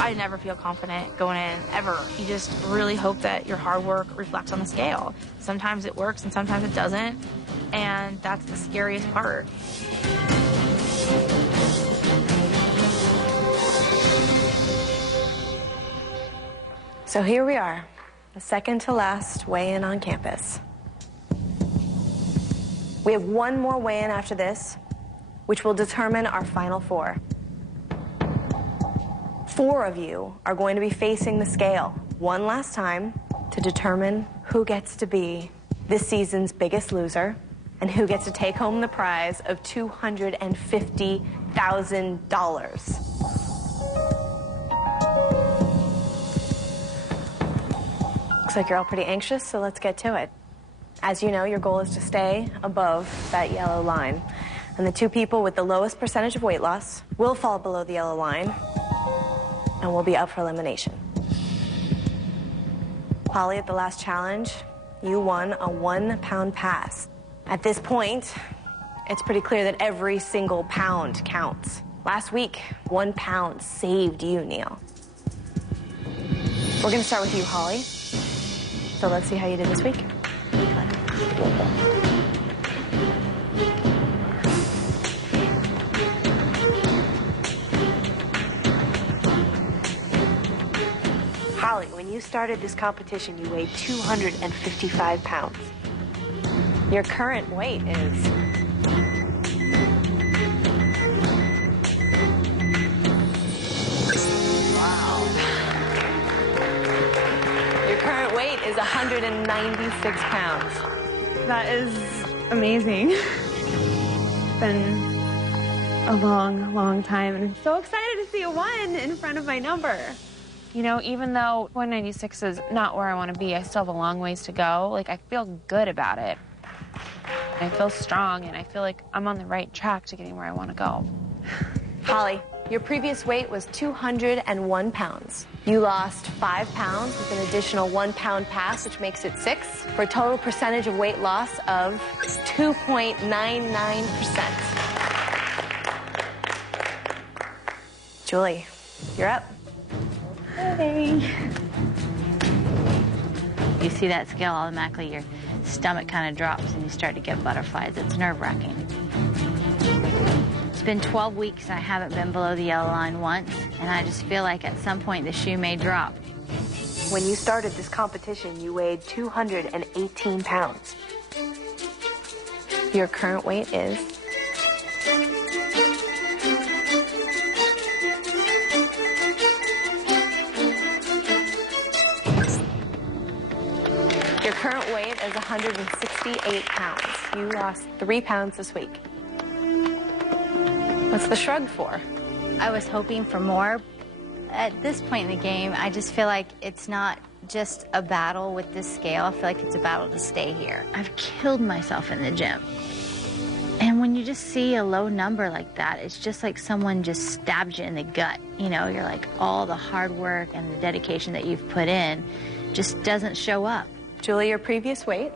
I never feel confident going in, ever. You just really hope that your hard work reflects on the scale. Sometimes it works and sometimes it doesn't, and that's the scariest part. So here we are, the second to last weigh-in on campus. We have one more weigh-in after this, which will determine our final 4. 4 of you are going to be facing the scale one last time to determine who gets to be this season's biggest loser and who gets to take home the prize of $250,000. Looks like you're all pretty anxious, so let's get to it. As you know, your goal is to stay above that yellow line. And the 2 people with the lowest percentage of weight loss will fall below the yellow line and will be up for elimination. Holly, at the last challenge, you won a 1-pound pass. At this point, it's pretty clear that every single pound counts. Last week, 1 pound saved you, Neil. We're gonna start with you, Holly. So let's see how you did this week. Holly, when you started this competition, you weighed 255 pounds. Your current weight is... Wow. Your current weight is 196 pounds. That is amazing. It's been a long, long time, and I'm so excited to see a 1 in front of my number. You know, even though 196 is not where I want to be, I still have a long ways to go. Like, I feel good about it. I feel strong, and I feel like I'm on the right track to getting where I want to go. Holly, your previous weight was 201 pounds. You lost 5 pounds with an additional 1 pound pass, which makes it 6, for a total percentage of weight loss of 2.99%. Julie, you're up. Hey. You see that scale, automatically your stomach kind of drops and you start to get butterflies. It's nerve-wracking. It's been 12 weeks and I haven't been below the yellow line once, and I just feel like at some point the shoe may drop. When you started this competition, you weighed 218 pounds. Your current weight is... Your current weight is 168 pounds. You lost 3 pounds this week. What's the shrug for? I was hoping for more. At this point in the game, I just feel like it's not just a battle with this scale. I feel like it's a battle to stay here. I've killed myself in the gym. And when you just see a low number like that, it's just like someone just stabs you in the gut. You know, you're like, all the hard work and the dedication that you've put in just doesn't show up. Julie, your previous weight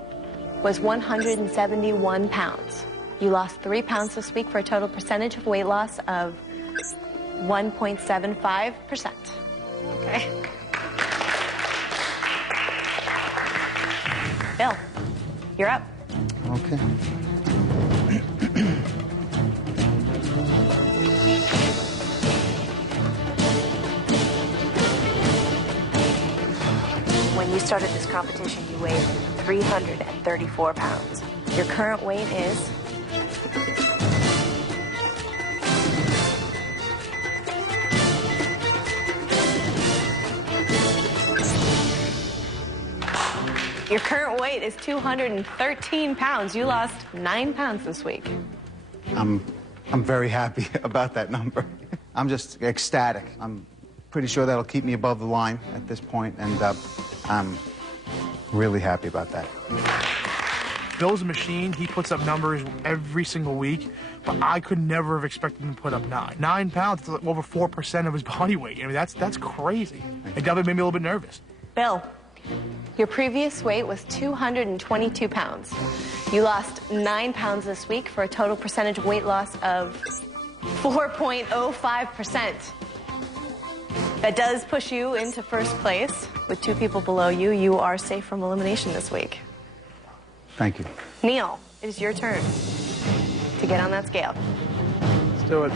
was 171 pounds. You lost 3 pounds this week for a total percentage of weight loss of 1.75%. Okay. Bill, you're up. Okay. When you started this competition, you weighed 334 pounds. Your current weight is... Your current weight is 213 pounds. You lost 9 pounds this week. I'm very happy about that number. I'm just ecstatic. I'm pretty sure that'll keep me above the line at this point, and I'm really happy about that. Bill's a machine. He puts up numbers every single week, but I could never have expected him to put up 9. 9 pounds, it's like over 4% of his body weight. I mean, that's crazy. It definitely made me a little bit nervous. Bill, your previous weight was 222 pounds. You lost 9 pounds this week for a total percentage weight loss of 4.05%. That does push you into first place. With 2 people below you, you are safe from elimination this week. Thank you. Neil, it is your turn to get on that scale. Let's do it.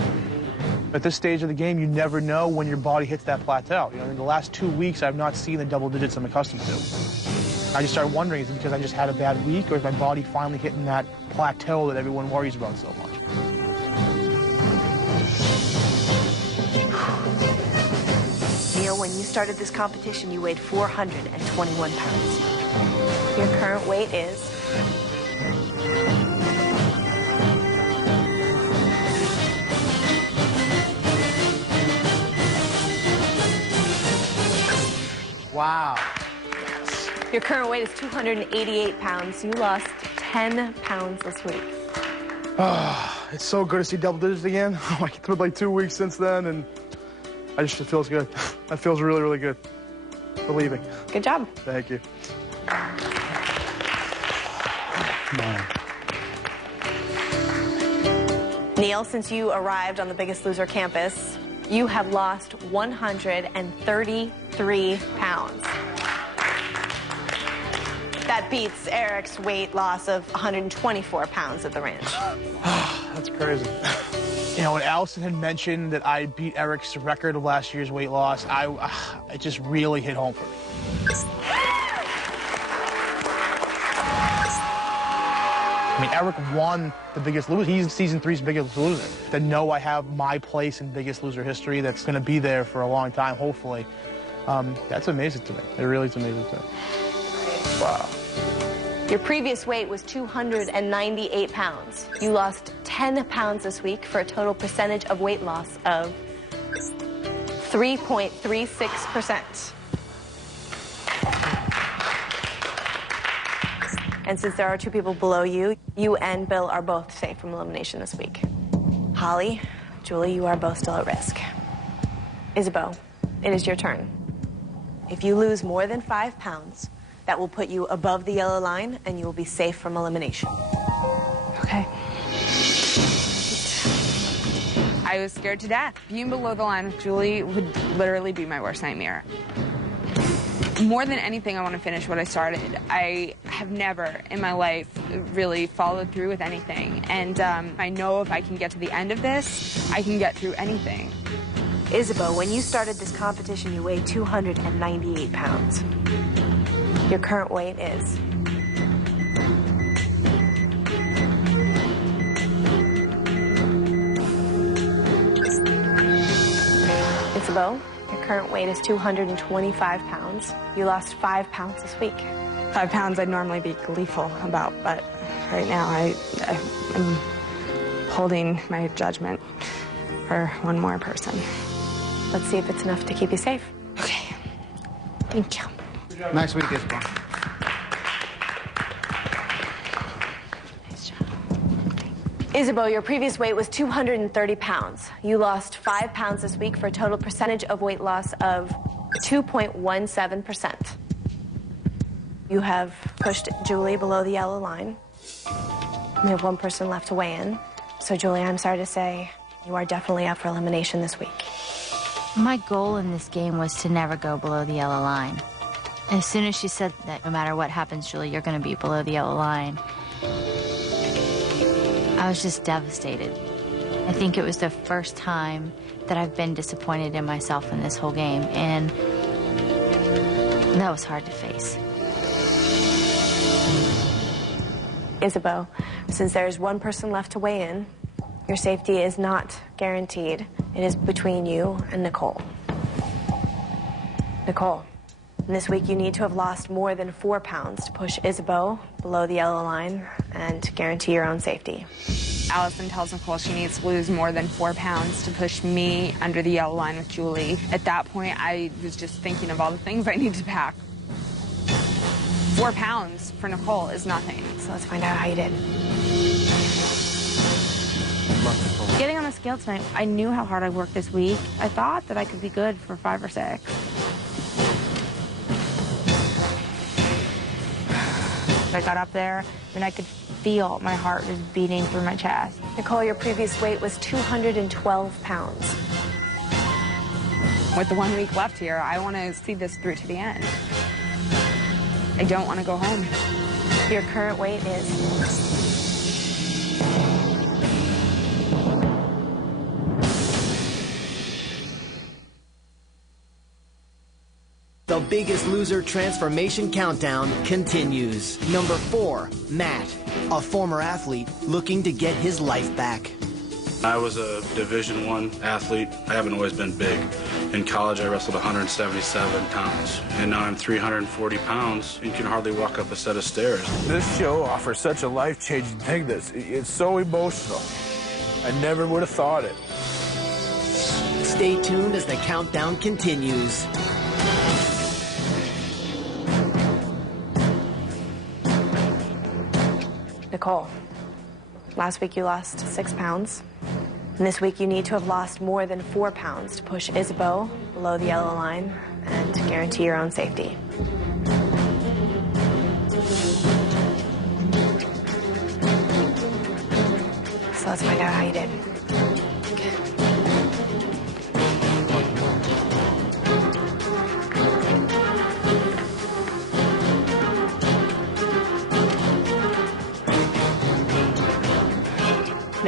At this stage of the game, you never know when your body hits that plateau. You know, in the last 2 weeks, I've not seen the double digits I'm accustomed to. I just started wondering, is it because I just had a bad week, or is my body finally hitting that plateau that everyone worries about so much? Neil, when you started this competition, you weighed 421 pounds. Your current weight is... Wow. Yes. Your current weight is 288 pounds. You lost 10 pounds this week. It's so good to see double digits again. It's been like 2 weeks since then, and it feels good. That feels really, really good. Relieving. Good job. Thank you. Neil, since you arrived on the Biggest Loser campus, you have lost 133 pounds. That beats Eric's weight loss of 124 pounds at the ranch. That's crazy. You know, when Allison had mentioned that I beat Eric's record of last year's weight loss, it just really hit home for me. I mean, Eric won the Biggest Loser. He's season 3's Biggest Loser. To know I have my place in Biggest Loser history that's going to be there for a long time, hopefully, that's amazing to me. It really is amazing to me. Wow. Your previous weight was 298 pounds. You lost 10 pounds this week for a total percentage of weight loss of 3.36%. And since there are 2 people below you, you and Bill are both safe from elimination this week. Holly, Julie, you are both still at risk. Isabeau, it is your turn. If you lose more than 5 pounds, that will put you above the yellow line, and you will be safe from elimination. Okay. I was scared to death. Being below the line with Julie would literally be my worst nightmare. More than anything, I want to finish what I started. I have never in my life really followed through with anything. And I know if I can get to the end of this, I can get through anything. Isabeau, when you started this competition, you weighed 298 pounds. Your current weight is? Isabeau, your current weight is 225 pounds. You lost 5 pounds this week. 5 pounds I'd normally be gleeful about, but right now I'm holding my judgment for one more person. Let's see if it's enough to keep you safe. Okay. Thank you. Nice week, Isabeau. Isabeau, your previous weight was 230 pounds. You lost 5 pounds this week for a total percentage of weight loss of 2.17%. You have pushed Julie below the yellow line. We have 1 person left to weigh in. So, Julie, I'm sorry to say, you are definitely up for elimination this week. My goal in this game was to never go below the yellow line. As soon as she said that no matter what happens, Julie, you're going to be below the yellow line, I was just devastated. I think it was the first time that I've been disappointed in myself in this whole game, and that was hard to face. Isabeau, since there's 1 person left to weigh in, your safety is not guaranteed. It is between you and Nicole. Nicole, this week you need to have lost more than 4 pounds to push Isabeau below the yellow line and guarantee your own safety. Allison tells Nicole she needs to lose more than 4 pounds to push me under the yellow line with Julie. At that point, I was just thinking of all the things I need to pack. 4 pounds for Nicole is nothing. So let's find out how you did. Getting on the scale tonight, I knew how hard I worked this week. I thought that I could be good for 5 or 6. I got up there and I could feel my heart just beating through my chest. Nicole, your previous weight was 212 pounds. With the 1 week left here, I want to see this through to the end. I don't want to go home. Your current weight is? The Biggest Loser transformation countdown continues. Number 4, Matt, a former athlete looking to get his life back. I was a Division I athlete. I haven't always been big. In college, I wrestled 177 pounds, and now I'm 340 pounds and can hardly walk up a set of stairs. This show offers such a life-changing thing. It's so emotional. I never would have thought it. Stay tuned as the countdown continues. Nicole, last week you lost 6 pounds. And this week you need to have lost more than 4 pounds to push Isabeau below the yellow line and guarantee your own safety. So let's find out how you did.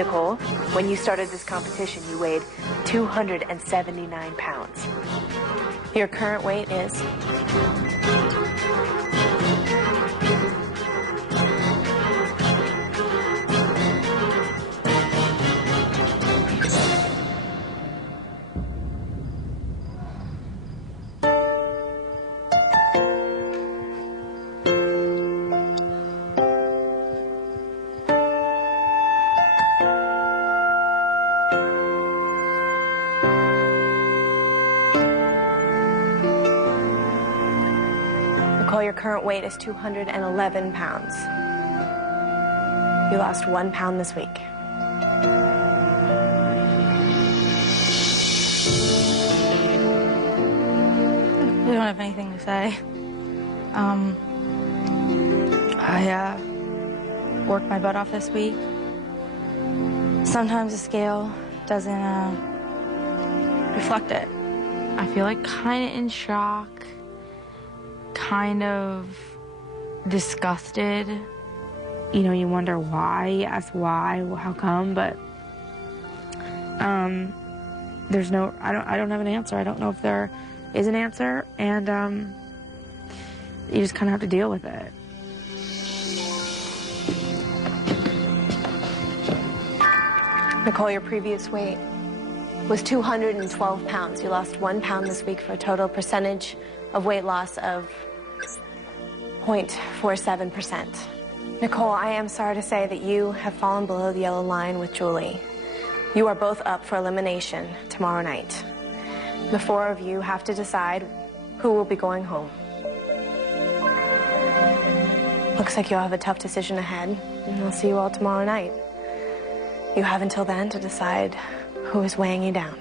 Nicole, when you started this competition, you weighed 279 pounds. Your current weight is? Nicole, your current weight is 211 pounds. You lost 1 pound this week. We don't have anything to say. I worked my butt off this week. Sometimes the scale doesn't reflect it. I feel like kind of in shock, kind of disgusted. You know, you wonder why, you ask why, how come, but there's no, I don't have an answer. I don't know if there is an answer, and you just kind of have to deal with it. Nicole, your previous weight was 212 pounds. You lost 1 pound this week for a total percentage of weight loss of 0.47%. Nicole, I am sorry to say that you have fallen below the yellow line with Julie. You are both up for elimination tomorrow night. The four of you have to decide who will be going home. Looks like you'll have a tough decision ahead, and I'll see you all tomorrow night. You have until then to decide who is weighing you down.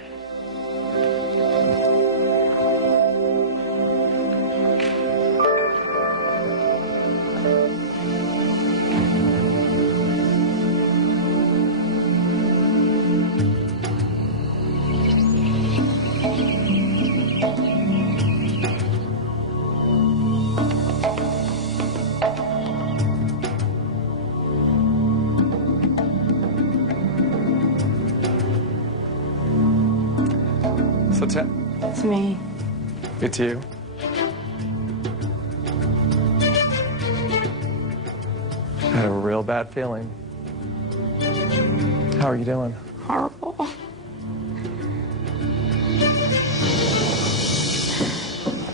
It's me. It's you. I had a real bad feeling. How are you doing? Horrible.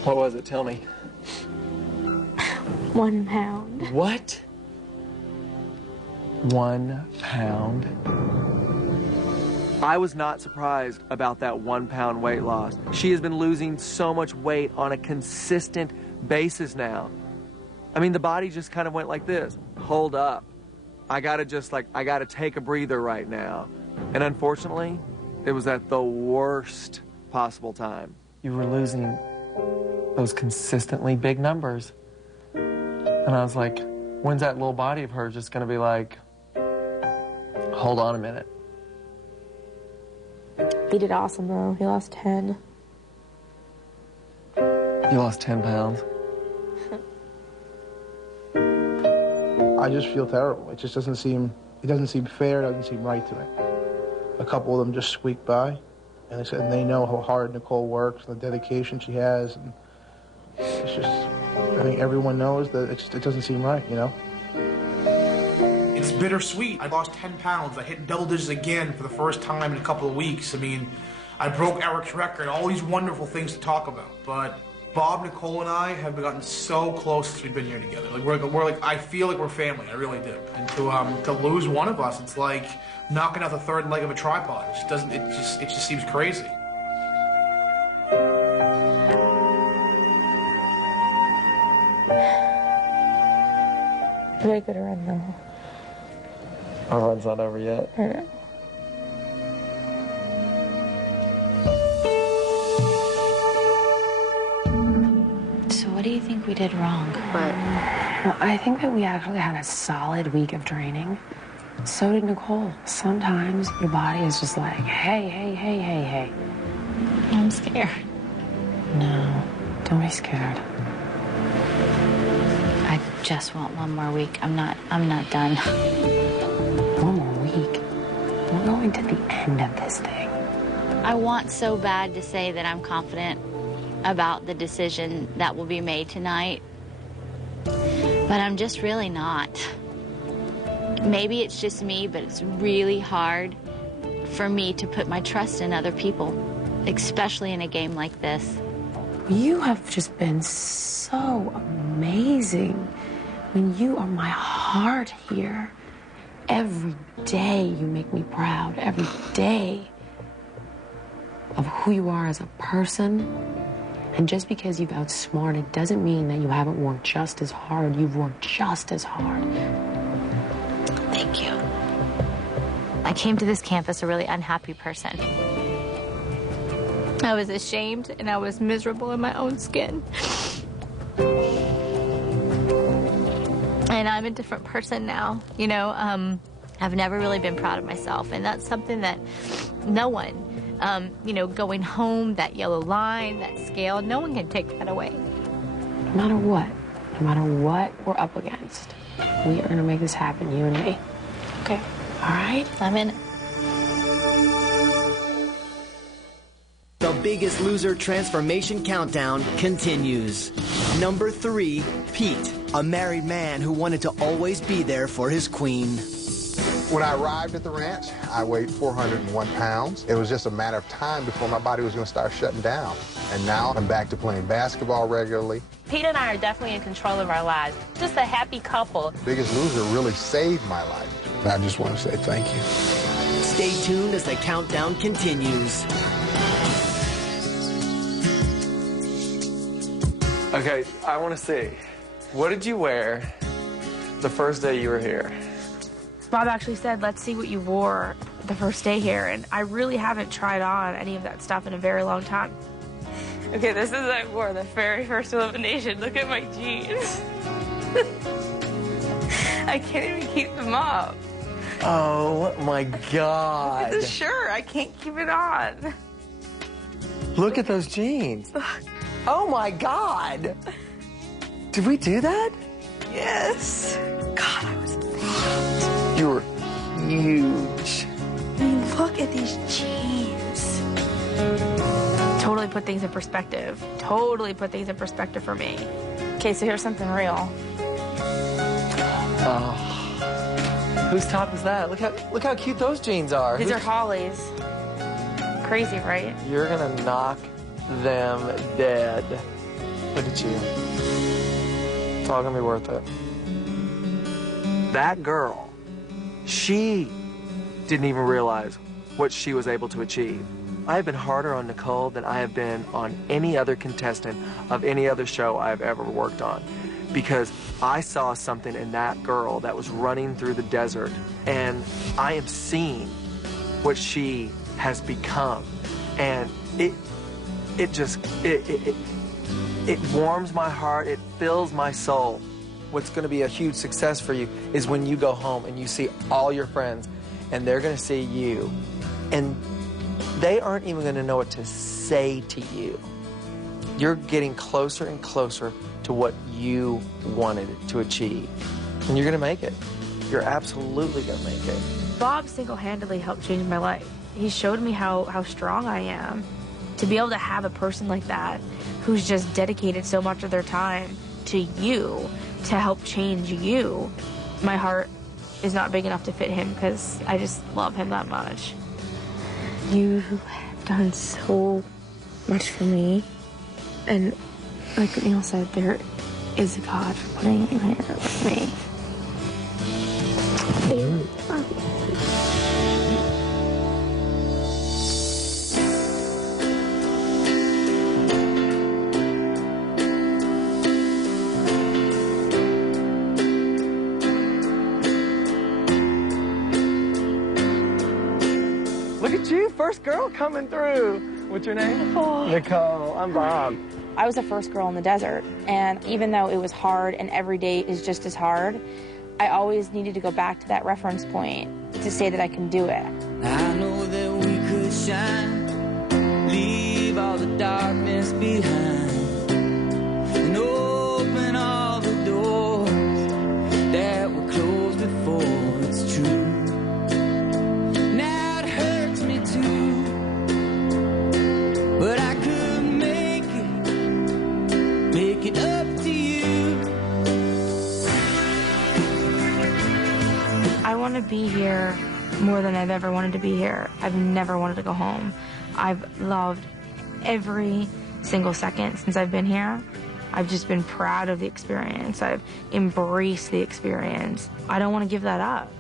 What was it? Tell me. 1 pound. What? 1 pound? I was not surprised about that 1 pound weight loss. She has been losing so much weight on a consistent basis now. I mean, the body just kind of went like this. Hold up. I gotta take a breather right now. And unfortunately, it was at the worst possible time. You were losing those consistently big numbers. And I was like, when's that little body of hers just gonna be like, hold on a minute. He did awesome, though. He lost 10. You lost 10 pounds? I just feel terrible. It just doesn't seem fair, it doesn't seem right to me. A couple of them just squeak by, and they know how hard Nicole works, the dedication she has, and it's just, I think everyone knows that it doesn't seem right, you know? It's bittersweet. I lost 10 pounds. I hit double digits again for the first time in a couple of weeks. I mean, I broke Eric's record, all these wonderful things to talk about. But Bob, Nicole, and I have gotten so close since we've been here together. Like we're like, I feel like we're family. I really do. And to lose one of us, it's like knocking out the third leg of a tripod. It just seems crazy. Very good run, though. Our run's not over yet. So what do you think we did wrong? Well, I think that we actually had a solid week of training. So did Nicole. Sometimes your body is just like, hey. I'm scared. No, don't be scared. I just want 1 more week. I'm not done. 1 more week? going to the end of this thing. I want so bad to say that I'm confident about the decision that will be made tonight, but I'm just really not. Maybe it's just me, but it's really hard for me to put my trust in other people, especially in a game like this. You have just been so amazing. I mean, you are my heart here. Every day you make me proud. Every day of who you are as a person. And just because you've outsmarted doesn't mean that you haven't worked just as hard. You've worked just as hard. Thank you. I came to this campus a really unhappy person. I was ashamed and I was miserable in my own skin. And I'm a different person now, you know. I've never really been proud of myself, and that's something that no one, you know, going home, that yellow line, that scale, no one can take that away. No matter what we're up against, we are gonna make this happen, you and me. Okay. All right? I'm in it. The Biggest Loser transformation countdown continues. Number 3, Pete, a married man who wanted to always be there for his queen. When I arrived at the ranch, I weighed 401 pounds. It was just a matter of time before my body was going to start shutting down. And now I'm back to playing basketball regularly. Pete and I are definitely in control of our lives. Just a happy couple. Biggest Loser really saved my life. And I just want to say thank you. Stay tuned as the countdown continues. Okay, I want to see. What did you wear the first day you were here? Bob actually said, let's see what you wore the first day here, and I really haven't tried on any of that stuff in a very long time. Okay, this is what I wore the very first elimination. Look at my jeans. I can't even keep them up. Oh my God. It's a shirt. I can't keep it on. Look at those jeans. Oh my God. Did we do that? Yes. God, I was fat. You were huge. I mean, look at these jeans. Totally put things in perspective. Totally put things in perspective for me. Okay, so here's something real. Oh. Whose top is that? Look how cute those jeans are. These are Holly's. Crazy, right? You're gonna knock them dead. Look at you. It's all gonna be worth it. That girl, she didn't even realize what she was able to achieve. I have been harder on Nicole than I have been on any other contestant of any other show I've ever worked on, because I saw something in that girl that was running through the desert, and I am seeing what she has become, and it warms my heart, it fills my soul. What's going to be a huge success for you is when you go home and you see all your friends, and they're going to see you, and they aren't even going to know what to say to you. You're getting closer and closer to what you wanted to achieve, and you're going to make it. You're absolutely going to make it. Bob single-handedly helped change my life. He showed me how strong I am. To be able to have a person like that who's just dedicated so much of their time to you, to help change you, my heart is not big enough to fit him because I just love him that much. You have done so much for me. And like Neil said, there is a God for putting you here with me. Look at you, first girl coming through. What's your name? Nicole. Nicole, I'm Bob. I was the first girl in the desert, and even though it was hard and every day is just as hard, I always needed to go back to that reference point to say that I can do it. I know that we could shine, leave all the darkness behind, and open all the doors that were closed before. It's true. Now it hurts. it up to you. I want to be here more than I've ever wanted to be here. I've never wanted to go home. I've loved every single second since I've been here. I've just been proud of the experience. I've embraced the experience. I don't want to give that up.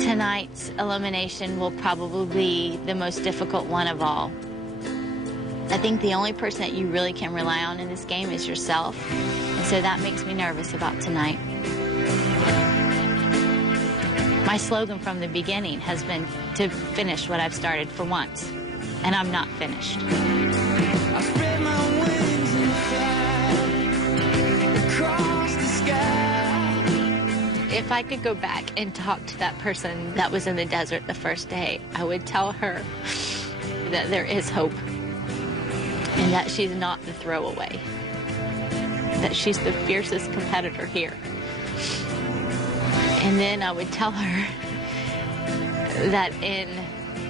Tonight's elimination will probably be the most difficult one of all. I think the only person that you really can rely on in this game is yourself, and so that makes me nervous about tonight. My slogan from the beginning has been to finish what I've started for once, and I'm not finished. I spread my wings and fly across the sky. If I could go back and talk to that person that was in the desert the first day, I would tell her that there is hope and that she's not the throwaway, that she's the fiercest competitor here. And then I would tell her that in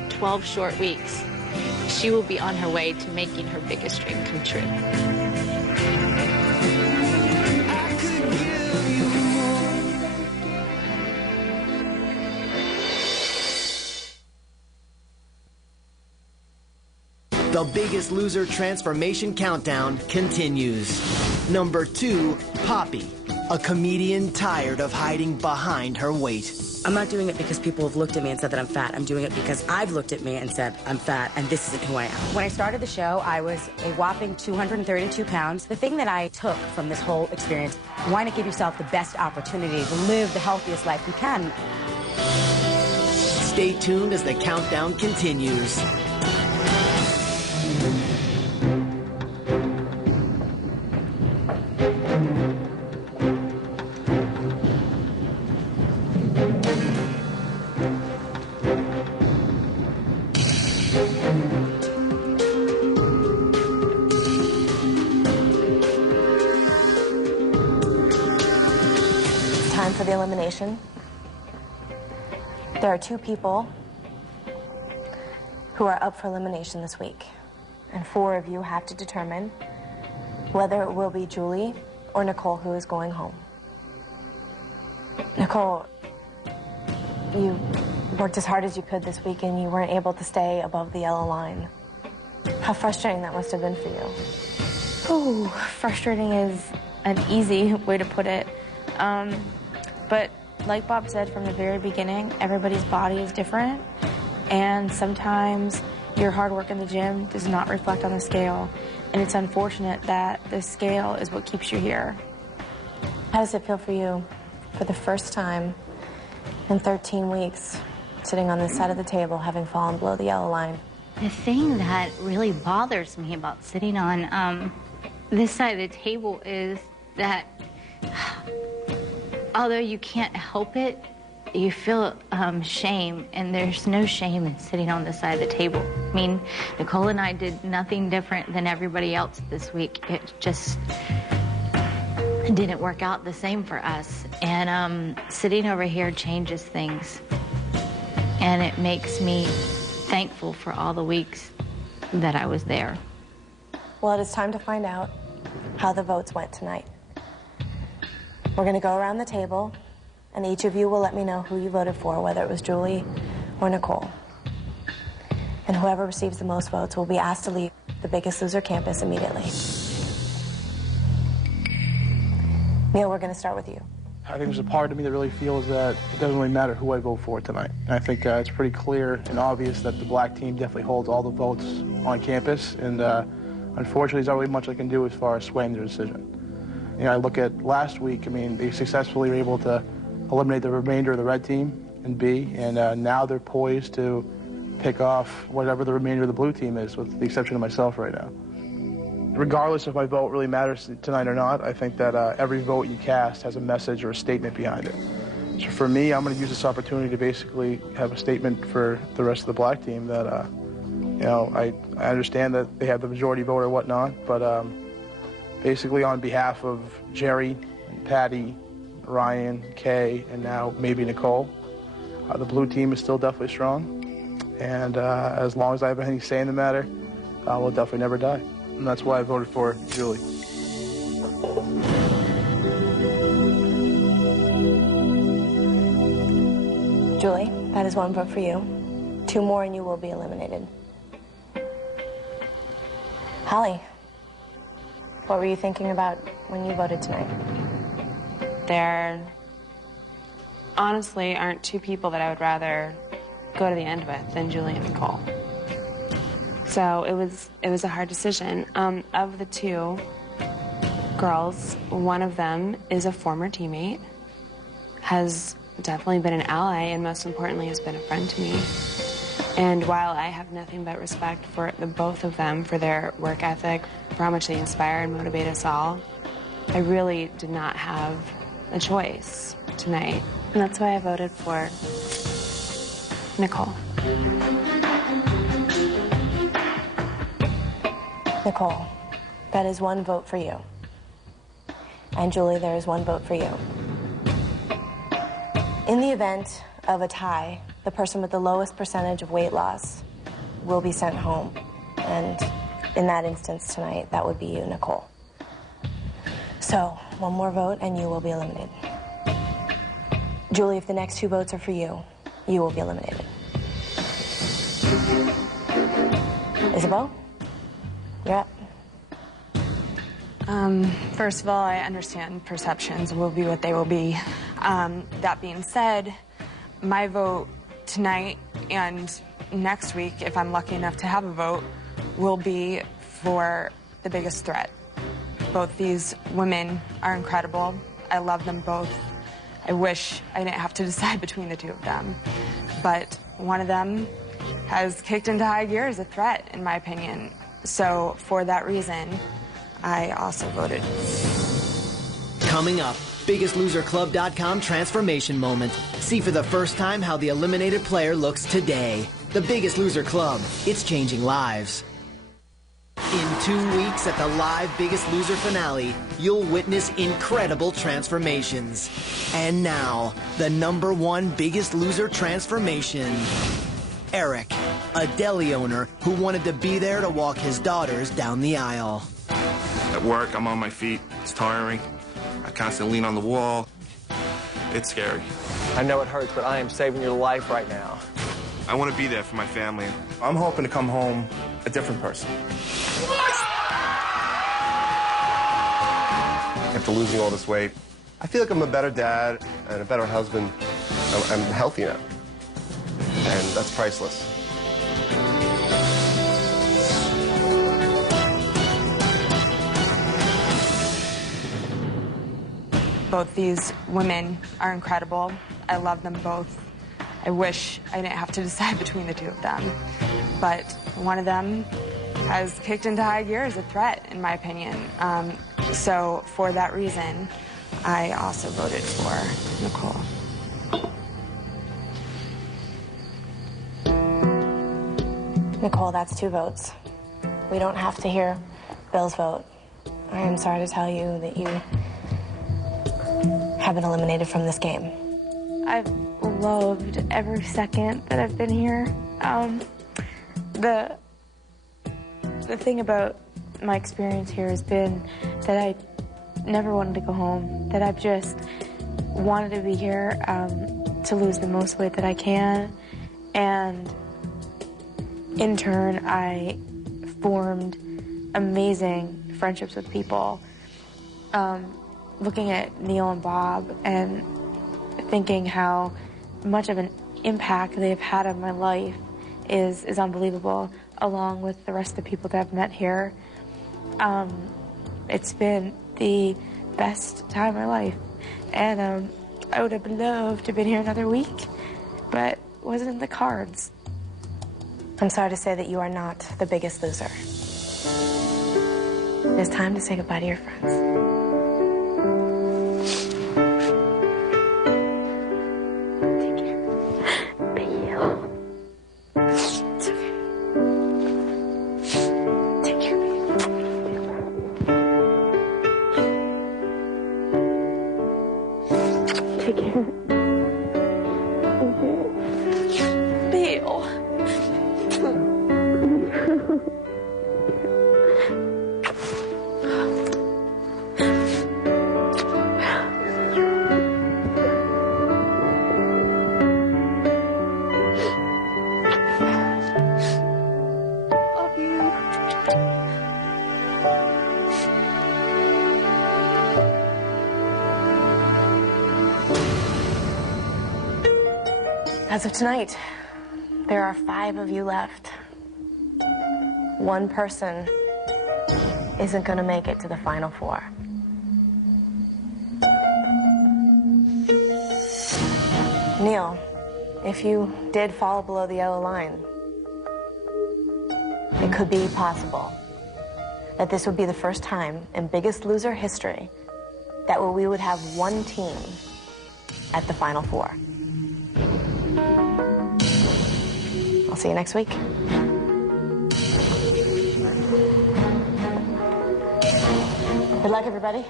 12 short weeks, she will be on her way to making her biggest dream come true. The Biggest Loser transformation countdown continues. Number 2, Poppy, a comedian tired of hiding behind her weight. I'm not doing it because people have looked at me and said that I'm fat. I'm doing it because I've looked at me and said I'm fat, and this isn't who I am. When I started the show, I was a whopping 232 pounds. The thing that I took from this whole experience, why not give yourself the best opportunity to live the healthiest life you can? Stay tuned as the countdown continues. Time for the elimination. There are 2 people who are up for elimination this week, and 4 of you have to determine whether it will be Julie or Nicole who is going home. Nicole, you worked as hard as you could this week and you weren't able to stay above the yellow line. How frustrating that must have been for you. Oh, frustrating is an easy way to put it. But like Bob said from the very beginning, everybody's body is different, and sometimes your hard work in the gym does not reflect on the scale, and it's unfortunate that the scale is what keeps you here. How does it feel for you, for the first time in 13 weeks, sitting on this side of the table, having fallen below the yellow line? The thing that really bothers me about sitting on this side of the table is that although you can't help it, you feel shame, and there's no shame in sitting on this side of the table. I mean, Nicole and I did nothing different than everybody else this week. It just didn't work out the same for us. And sitting over here changes things. And it makes me thankful for all the weeks that I was there. Well, it is time to find out how the votes went tonight. We're going to go around the table, and each of you will let me know who you voted for, whether it was Julie or Nicole. And whoever receives the most votes will be asked to leave the Biggest Loser campus immediately. Neil, we're going to start with you. I think there's a part of me that really feels that it doesn't really matter who I vote for tonight. And I think it's pretty clear and obvious that the black team definitely holds all the votes on campus, and unfortunately, there's not really much I can do as far as swaying their decision. You know, I look at last week, I mean, they successfully were able to eliminate the remainder of the red team in B, and now they're poised to pick off whatever the remainder of the blue team is, with the exception of myself right now. Regardless if my vote really matters tonight or not, I think that every vote you cast has a message or a statement behind it. So for me, I'm going to use this opportunity to basically have a statement for the rest of the black team that, you know, I understand that they have the majority vote or whatnot, but basically on behalf of Jerry, and Patty, Ryan, Kay, and now maybe Nicole, the blue team is still definitely strong. And as long as I have any say in the matter, I will definitely never die. And that's why I voted for Julie. Julie, that is one vote for you. 2 more and you will be eliminated. Holly, what were you thinking about when you voted tonight? There honestly aren't 2 people that I would rather go to the end with than Julie and Nicole. So it was a hard decision. Of the 2 girls, one of them is a former teammate, has definitely been an ally, and most importantly has been a friend to me. And while I have nothing but respect for the both of them, for their work ethic, for how much they inspire and motivate us all, I really did not have a choice tonight. And that's why I voted for Nicole. Nicole, that is 1 vote for you. And Julie, there is 1 vote for you. In the event of a tie, the person with the lowest percentage of weight loss will be sent home. And in that instance tonight, that would be you, Nicole. So, 1 more vote and you will be eliminated. Julie, if the next 2 votes are for you, you will be eliminated. Isabel, you're up. First of all, I understand perceptions will be what they will be. That being said, my vote tonight and next week, if I'm lucky enough to have a vote, will be for the biggest threat. Both these women are incredible. I love them both. I wish I didn't have to decide between the 2 of them. But one of them has kicked into high gear as a threat, in my opinion. So for that reason, I also voted. Coming up, BiggestLoserClub.com transformation moment. See for the first time how the eliminated player looks today. The Biggest Loser Club. It's changing lives. In 2 weeks at the live Biggest Loser finale, you'll witness incredible transformations. And now, the #1 Biggest Loser transformation. Eric, a deli owner who wanted to be there to walk his daughters down the aisle. At work, I'm on my feet. It's tiring. I constantly lean on the wall. It's scary. I know it hurts, but I am saving your life right now. I want to be there for my family. I'm hoping to come home a different person. After losing all this weight, I feel like I'm a better dad and a better husband. I'm healthy now. And that's priceless. Both these women are incredible. I love them both. I wish I didn't have to decide between the 2 of them. But one of them has kicked into high gear as a threat, in my opinion. So for that reason, I also voted for Nicole. Nicole, that's 2 votes. We don't have to hear Bill's vote. I am sorry to tell you that you have been eliminated from this game. I've loved every second that I've been here. The thing about my experience here has been that I never wanted to go home, that I've just wanted to be here to lose the most weight that I can, and in turn I formed amazing friendships with people. Looking at Neil and Bob and thinking how much of an impact they've had on my life is unbelievable, along with the rest of the people that I've met here. It's been the best time of my life, and I would have loved to have been here another week, but it wasn't in the cards. I'm sorry to say that you are not the Biggest Loser. It is time to say goodbye to your friends. Take care. Bill. As of tonight, there are 5 of you left. One person isn't going to make it to the Final Four. Neil, if you did fall below the yellow line, it could be possible that this would be the first time in Biggest Loser history that we would have one team at the Final Four. I'll see you next week. Good luck, everybody.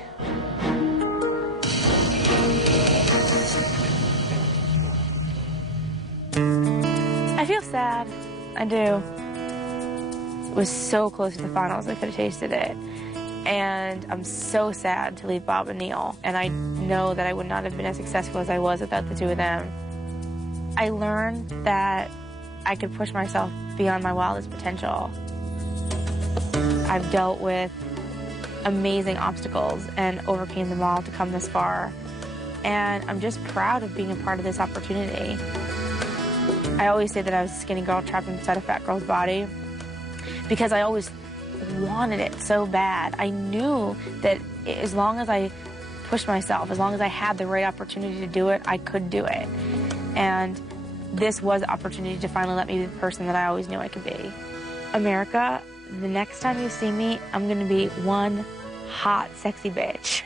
I feel sad. I do. It was so close to the finals, I could have tasted it. And I'm so sad to leave Bob and Neil. And I know that I would not have been as successful as I was without the 2 of them. I learned that I could push myself beyond my wildest potential. I've dealt with amazing obstacles and overcame them all to come this far. And I'm just proud of being a part of this opportunity. I always say that I was a skinny girl trapped inside a fat girl's body because I always wanted it so bad. I knew that as long as I pushed myself, as long as I had the right opportunity to do it, I could do it. And this was the opportunity to finally let me be the person that I always knew I could be. America, the next time you see me, I'm gonna be one hot, sexy bitch.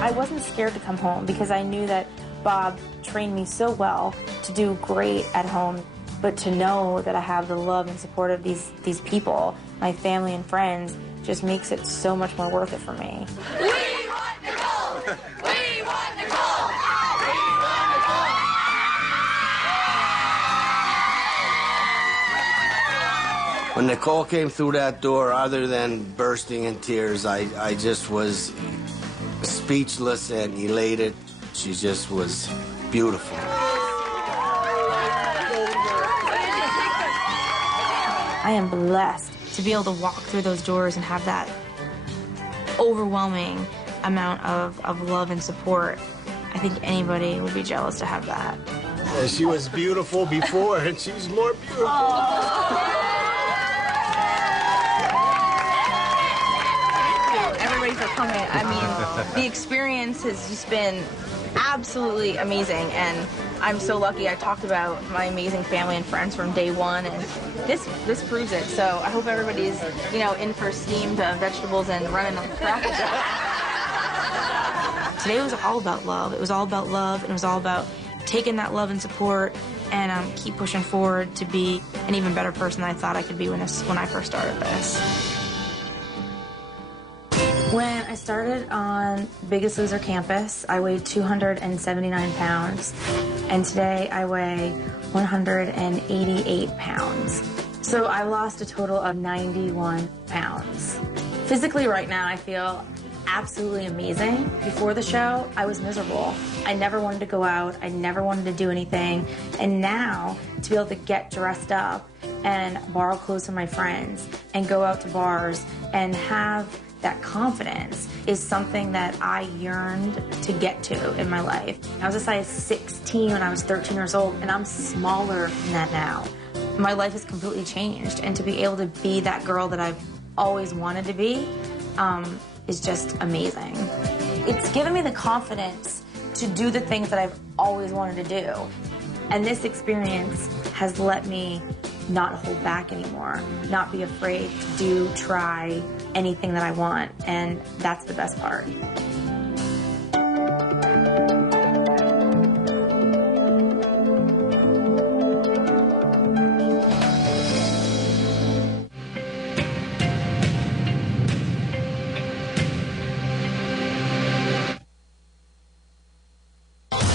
I wasn't scared to come home because I knew that Bob trained me so well to do great at home, but to know that I have the love and support of these people, my family and friends, just makes it so much more worth it for me. We want Nicole! We want Nicole! We want Nicole! When Nicole came through that door, other than bursting in tears, I just was speechless and elated. She just was beautiful. I am blessed to be able to walk through those doors and have that overwhelming amount of love and support. I think anybody would be jealous to have that. Yeah, she was beautiful before, and she's more beautiful. Thank you, everybody, for coming. I mean, the experience has just been absolutely amazing, and I'm so lucky. I talked about my amazing family and friends from day one, and this proves it. So I hope everybody's, in for steamed vegetables and running on the track. Today was all about love. It was all about love, and it was all about taking that love and support and keep pushing forward to be an even better person than I thought I could be when I first started this. When I started on Biggest Loser campus, I weighed 279 pounds, and today I weigh 188 pounds. So I lost a total of 91 pounds. Physically right now, I feel absolutely amazing. Before the show, I was miserable. I never wanted to go out. I never wanted to do anything. And now, to be able to get dressed up and borrow clothes from my friends and go out to bars and have that confidence is something that I yearned to get to in my life. I was a size 16 when I was 13 years old, and I'm smaller than that now. My life has completely changed, and to be able to be that girl that I've always wanted to be is just amazing. It's given me the confidence to do the things that I've always wanted to do. And this experience has let me not hold back anymore, not be afraid to try anything that I want, and that's the best part.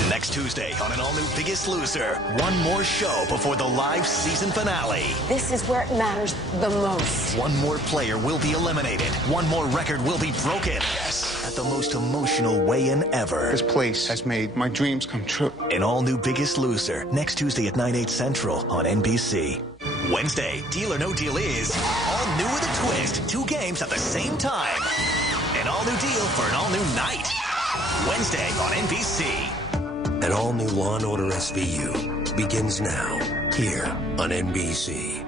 Next Tuesday on an all-new Biggest Loser. One more show before the live season finale. This is where it matters the most. One more player will be eliminated. One more record will be broken. Yes. At the most emotional weigh-in ever. This place has made my dreams come true. An all-new Biggest Loser. Next Tuesday at 9/8 Central on NBC. Wednesday, Deal or No Deal is all new with a twist. 2 games at the same time. An all-new deal for an all-new night. Wednesday on NBC. An all-new Law & Order SVU begins now, here on NBC.